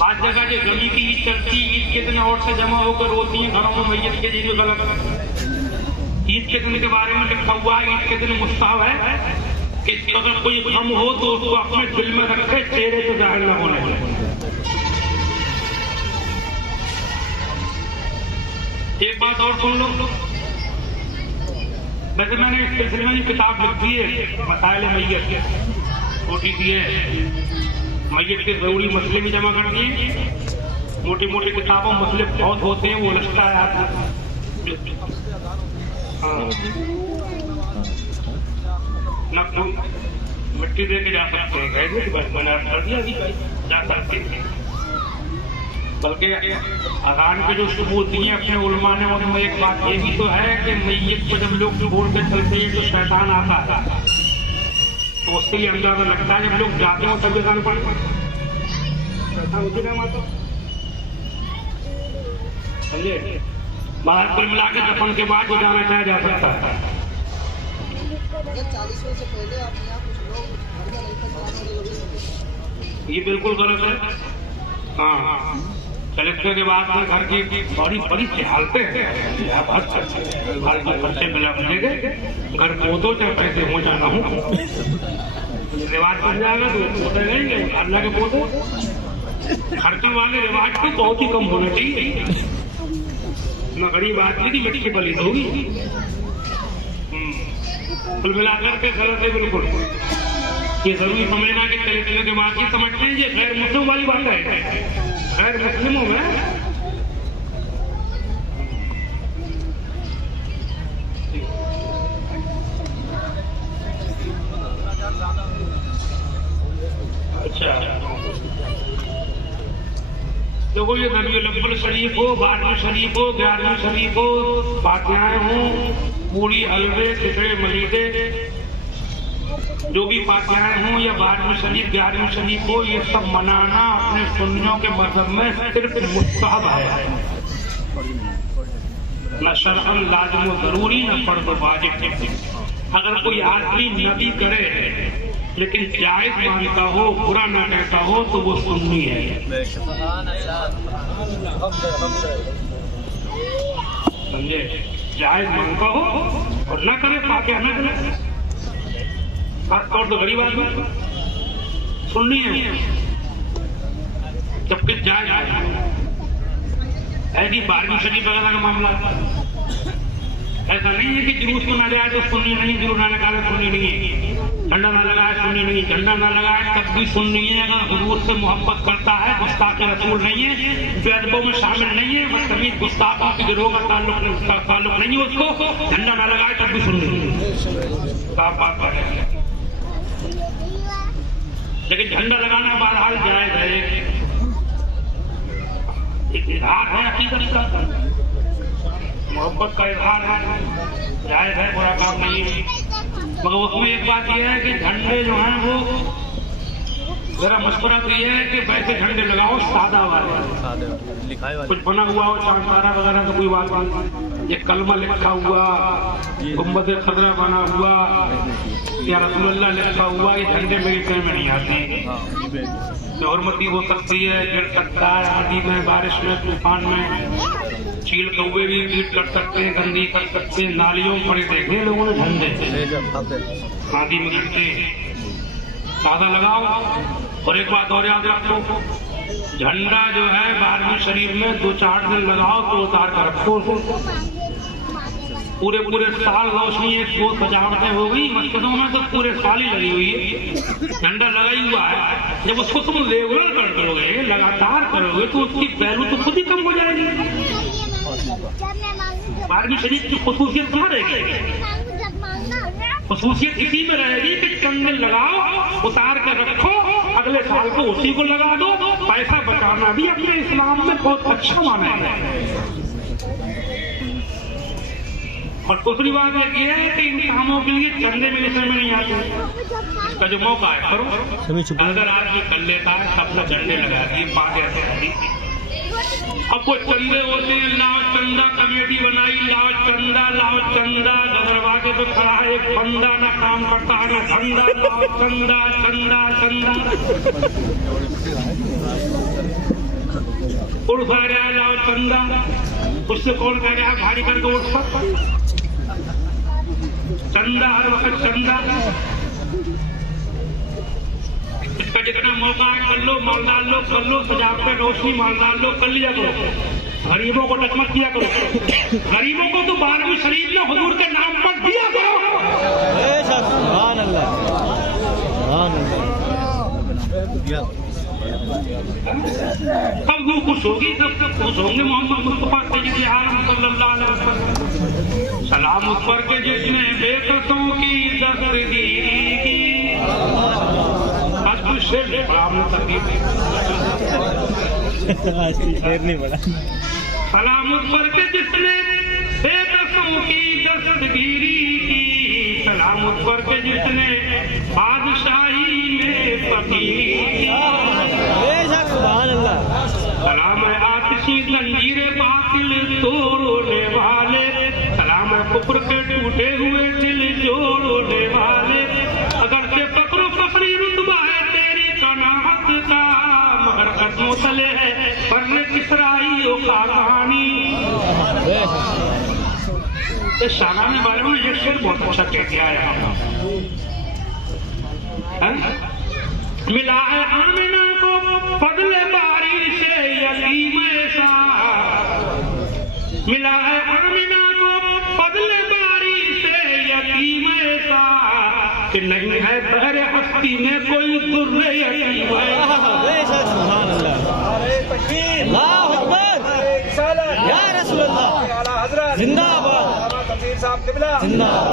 बाद जगह जो गली की ईद चलती, ईद के दिन और से जमा होकर रोती है घरों में मैयत के लिए गलत। ईद के दिन के बारे में लिखा हुआ है, ईद के दिन मुस्तहब है कि अगर कोई गम हो तो उसको अपने दिल में रखे, चेहरे पे जाहिर न होने चाहिए। एक बात और सुन लो, वैसे मैंने इस सिलसिले में किताब लिखी है, मसाइल मैयत, छोटी सी है, मैयत के जरूरी मसले भी जमा कर दिए। मोटी मोटी किताबों मसले बहुत होते हैं, वो लिखता है आपको। हाँ, न मिट्टी दे के जा सकते हैं, मैंने कर दिया, जा सकते हैं। बल्कि अजान के जो सबूत दिए अपने उलमा ने, उनमें एक बात ये भी तो है कि मैयत को जब लोग छोड़ के चलते हैं तो शैतान आता है, तो उसके लिए अंदाजा लगता है जब लोग जाते हो तब अजान पढ़ते समझे। बाहर कुल मिला के दफन के बाद जो जाना चाहे जा सकता है। 40 से पहले आप यहाँ कुछ लोग ये बिल्कुल गलत है। हाँ, कलेक्टर के बाद में घर की बड़ी बड़ी हालतें हैं, घर के खर्चे मिला बनेंगे, घर पोतो चाहे पैसे हो जाना हो, रिवाज बन जाएगा तो पोते नहीं, अल्लाह के पोते खर्चे वाले रिवाज तो बहुत ही कम होना चाहिए। न गरीब आदमी की मिट्टी पलित होगी। कुल मिलाकर के गलत है बिल्कुल। ये जरूरी समझना कि कलेक्टर के बाद ही समझते हैं, ये गैर मुस्लिम वाली बात है। गैर मुस्लिमों में अच्छा, देखो ये नबी अव्वल शरीफ हो, 12वीं शरीफ हो, 11वीं शरीफ हो, फातिहाएं हो, पूरी हलवे खिचड़े मलीदे, जो भी फातिहाएं हो या 12वीं शरीफ 11वीं शरीफ हो, ये सब मनाना अपने सुन्नियों के मजहब में सिर्फ मुस्तहब है, न शरअन लाजिम जरूरी न फर्ज वाजिब। अगर कोई आदमी नबी करे लेकिन जायज मानता हो, बुरा ना कहता हो, तो वो सुन्नी है। समझे? जायज मानता हो और ना करे फातिहा ना करे, खासतौर तो गरीब आदमी सुन्नी है, जबकि जायज है कि 12वीं शरीफ वगैरह का मामला ऐसा नहीं है कि जुलूस को ना जाए तो सुन्नी नहीं, जुलूस ना लगाए सुन्नी नहीं है, झंडा ना लगाए सुन्नी नहीं, झंडा ना लगाए तब भी सुन्नी है। अगर हुजूर से मोहब्बत करता है, गुस्ताख रसूल नहीं है, बेअदबों में शामिल नहीं है, बदतमीज गुस्ताखों की गिरोह का ताल्लुक नहीं है, उसको झंडा ना लगाए तब भी सुन्नी है। साफ बात है। लेकिन झंडा लगाना बहरहाल जायज है, एक इजहार है अकीदत का, मोहब्बत का इजहार है, जायज है, बुरा काम नहीं है। मगर उसमें एक बात यह है कि झंडे जो हैं वो जरा मशवरा तो यह है कि वैसे झंडे लगाओ सादा वाले, कुछ बना हुआ हो चांद तारा वगैरह तो कोई बात नहीं, ये कलमा लिखा हुआ, गुम्बद खजरा बना हुआ या रसूलुल्लाह लिखा हुआ, ये झंडे मेरे पैर में नहीं आते। हुर्मती हो सकती है, गिर सकता है, आंधी में, बारिश में, तूफान में, चील कौवे भी बीट कर सकते हैं, गंदी कर सकते हैं, नालियों में पड़े देखे लोगों ने झंडे, आंधी में गिरते हैं। सादा लगाओ। और एक बात और याद रखो, झंडा जो है 12वीं शरीफ में 2-4 दिन लगाओ तो उतार कर रखो, पूरे साल रोशनी एक दो सजावटें हो गई मस्जिदों में तो पूरे साल ही लगी हुई है, झंडा लगा ही हुआ है। जब उसको तुम रेगुलर कर दोगे, लगातार करोगे तो उसकी वैल्यू तो खुद ही कम हो जाएगी। 12वीं शरीफ की खुसूसियत कहाँ रहेगी? खुसूसियत इसी में रहेगी कि चंद दिन लगाओ, उतार कर रखो, अगले साल को उसी को लगा दो। पैसा बचाना भी अपने इस्लाम में बहुत अच्छा माना है। और दूसरी बात यह है कि इन कामों के लिए चंदे में विषय में नहीं आते, इसका जो मौका है करो। अगर आदमी कर लेता है सबने झंडे लगा दिए, बातें ऐसे, अब वो चंदे होते हैं, लाओ चंदा कमेटी बनाई, लाओ चंदा, दरवाजे पे खड़ा है एक बंदा, ना काम करता है ना धंधा, लाओ चंदा चंदा चंदा, उठ आ रहा है लाओ चंदा, उससे कौन कह रहा है भारी करके उठ पर चंदा, हर वक्त चंदा। इसका जितना मौका है कर लो, मालदार लो कर लो, सजावट पे रोशनी मालदार लो कर लिया करो, गरीबों को टच मत किया करो। गरीबों को तो 12वीं शरीफ में हुजूर के नाम पर दिया करो। सुभान अल्लाह, सुभान अल्लाह। कब वो खुश होगी, सब खुश होंगे। मोहम्मद मुस्तफा सय्यद आलम सल्लल्लाहु अलैहि वसल्लम, सलाम उस पर के जिसने बेकसों की दस्तगीरी की। आज कुछ शेर नहीं बड़ा। सलाम उस पर के जिसने बेकसों की दस्तगीरी की, सलाम उस पर के जिसने बादशाही में फकीरी की। सलाम है आतिशी जंजीरे बातिल तोड़ने वाले, सलाम है कुफ्र के टूटे हुए दिल जोड़ने वाले। अगर से फक्र फखरी रुतबा है तेरी कनाहत का, मगर कदमों तले है पर किसराई का कहानी। इस शाना में बारे में ये शेर बहुत अच्छा कह दिया है। मिला है आमिना को फजले बारी से यतीम ऐसा, मिला है आमिना को फजले बारी से यतीम ऐसा, कि नहीं है बहरे हस्ती में कोई दुर्रे यतीम ऐसा। सुभान अल्लाह, या रसूल अल्लाह, जिंदाबाद, जिंदाबाद।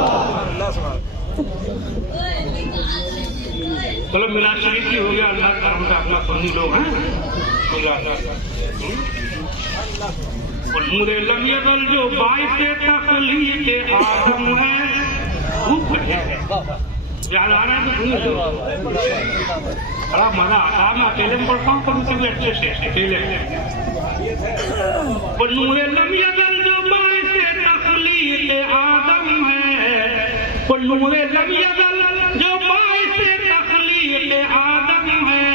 चलो मिलाद शरीफ की हो गया, अल्लाह करम का अपना सुन्नी लोग हैं। नूरे लम यज़ल जो बाइस तख़लीक़ आदम है, याद आ रहा है तो बड़ा मजा आता है। मैं अकेले में पढ़ता हूँ पर उसे भी अच्छे से अकेले। नूरे लम यज़ल जो बाइस तख़लीक़ आदम है, नूरे लम यज़ल जो बाइस तख़लीक़ आदम है,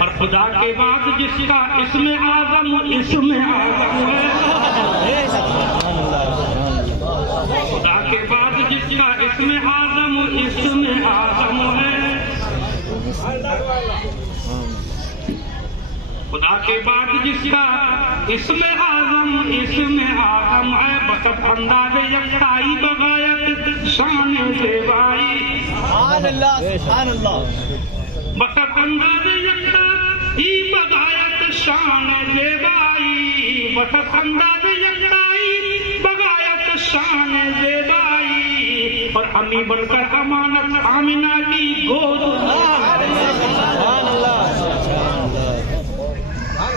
और खुदा के बाद जिसका इसमें आज़म है, खुदा के बाद जिसका इसमें आज़म है, खुदा के बाद जिसका इसमें आज़म है, बसत अंदाज़ यकताई बगायत शान देवाई, बसत अंदाज़ यकताई बगायत शान देवाई, बसत अंदाज़ यकताई बगायत शान देवाई, और अम्मी बनकर अमानत आमिना की गोद,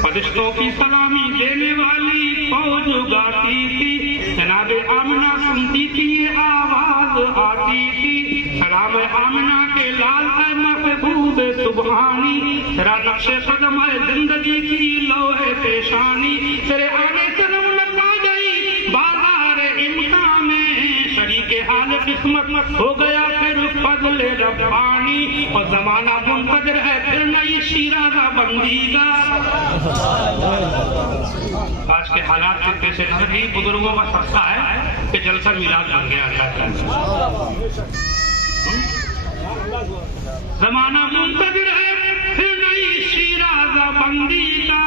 फरिश्तों की सलामी देने वाली फौज गाती थी, जनाबे आमिना सुनती थी ये आवाज आती थी, सलाम आमिना के लाल है महबूब सुबहानी, तेरा नक्शे कदम है जिंदगी की लोहे पेशानी, तेरे आने से रौनक आ गई बाजार इम्तिहान में, शरीके हाल किस्मत हो गया फिर फजले रब्बानी, और जमाना मुंतज़िर है फिर नई शीराज़ा बंदी का। आज के हालात के पेश नजर ही बुजुर्गों का सस्ता है कि जलसा मिलाद बन गया अल्लाह का। जमाना मुंतज़िर है फिर नई शीराज़ा बंदी का,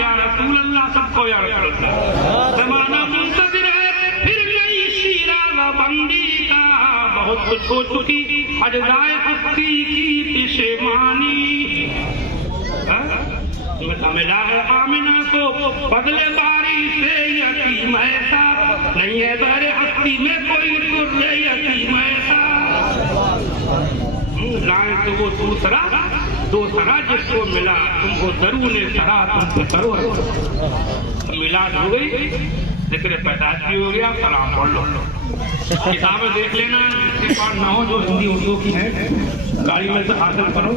या रसूल अल्लाह सबको या रसूल अल्लाह, जमाना मुंतज़िर है फिर नई शीराज़ा बंदी का, बहुत कुछ हो चुकी अजदाए हस्ती की पिशेमानी, मिला है आमिना को बदले बारी से यतीम ऐसा, नहीं है बहरे हस्ती में कोई तुर्रे यतीम ऐसा, लाए तो वो दूसरा जिसको मिला तुमको जरूर ने सरा तुमको करो, मिलाद हो गई, जिक्र पैदाश भी हो गया, सलाम पढ़ लो, किताबें देख लेना जिसके पास ना हो, जो हिंदी उर्दू की है गाड़ी में से हासिल करो।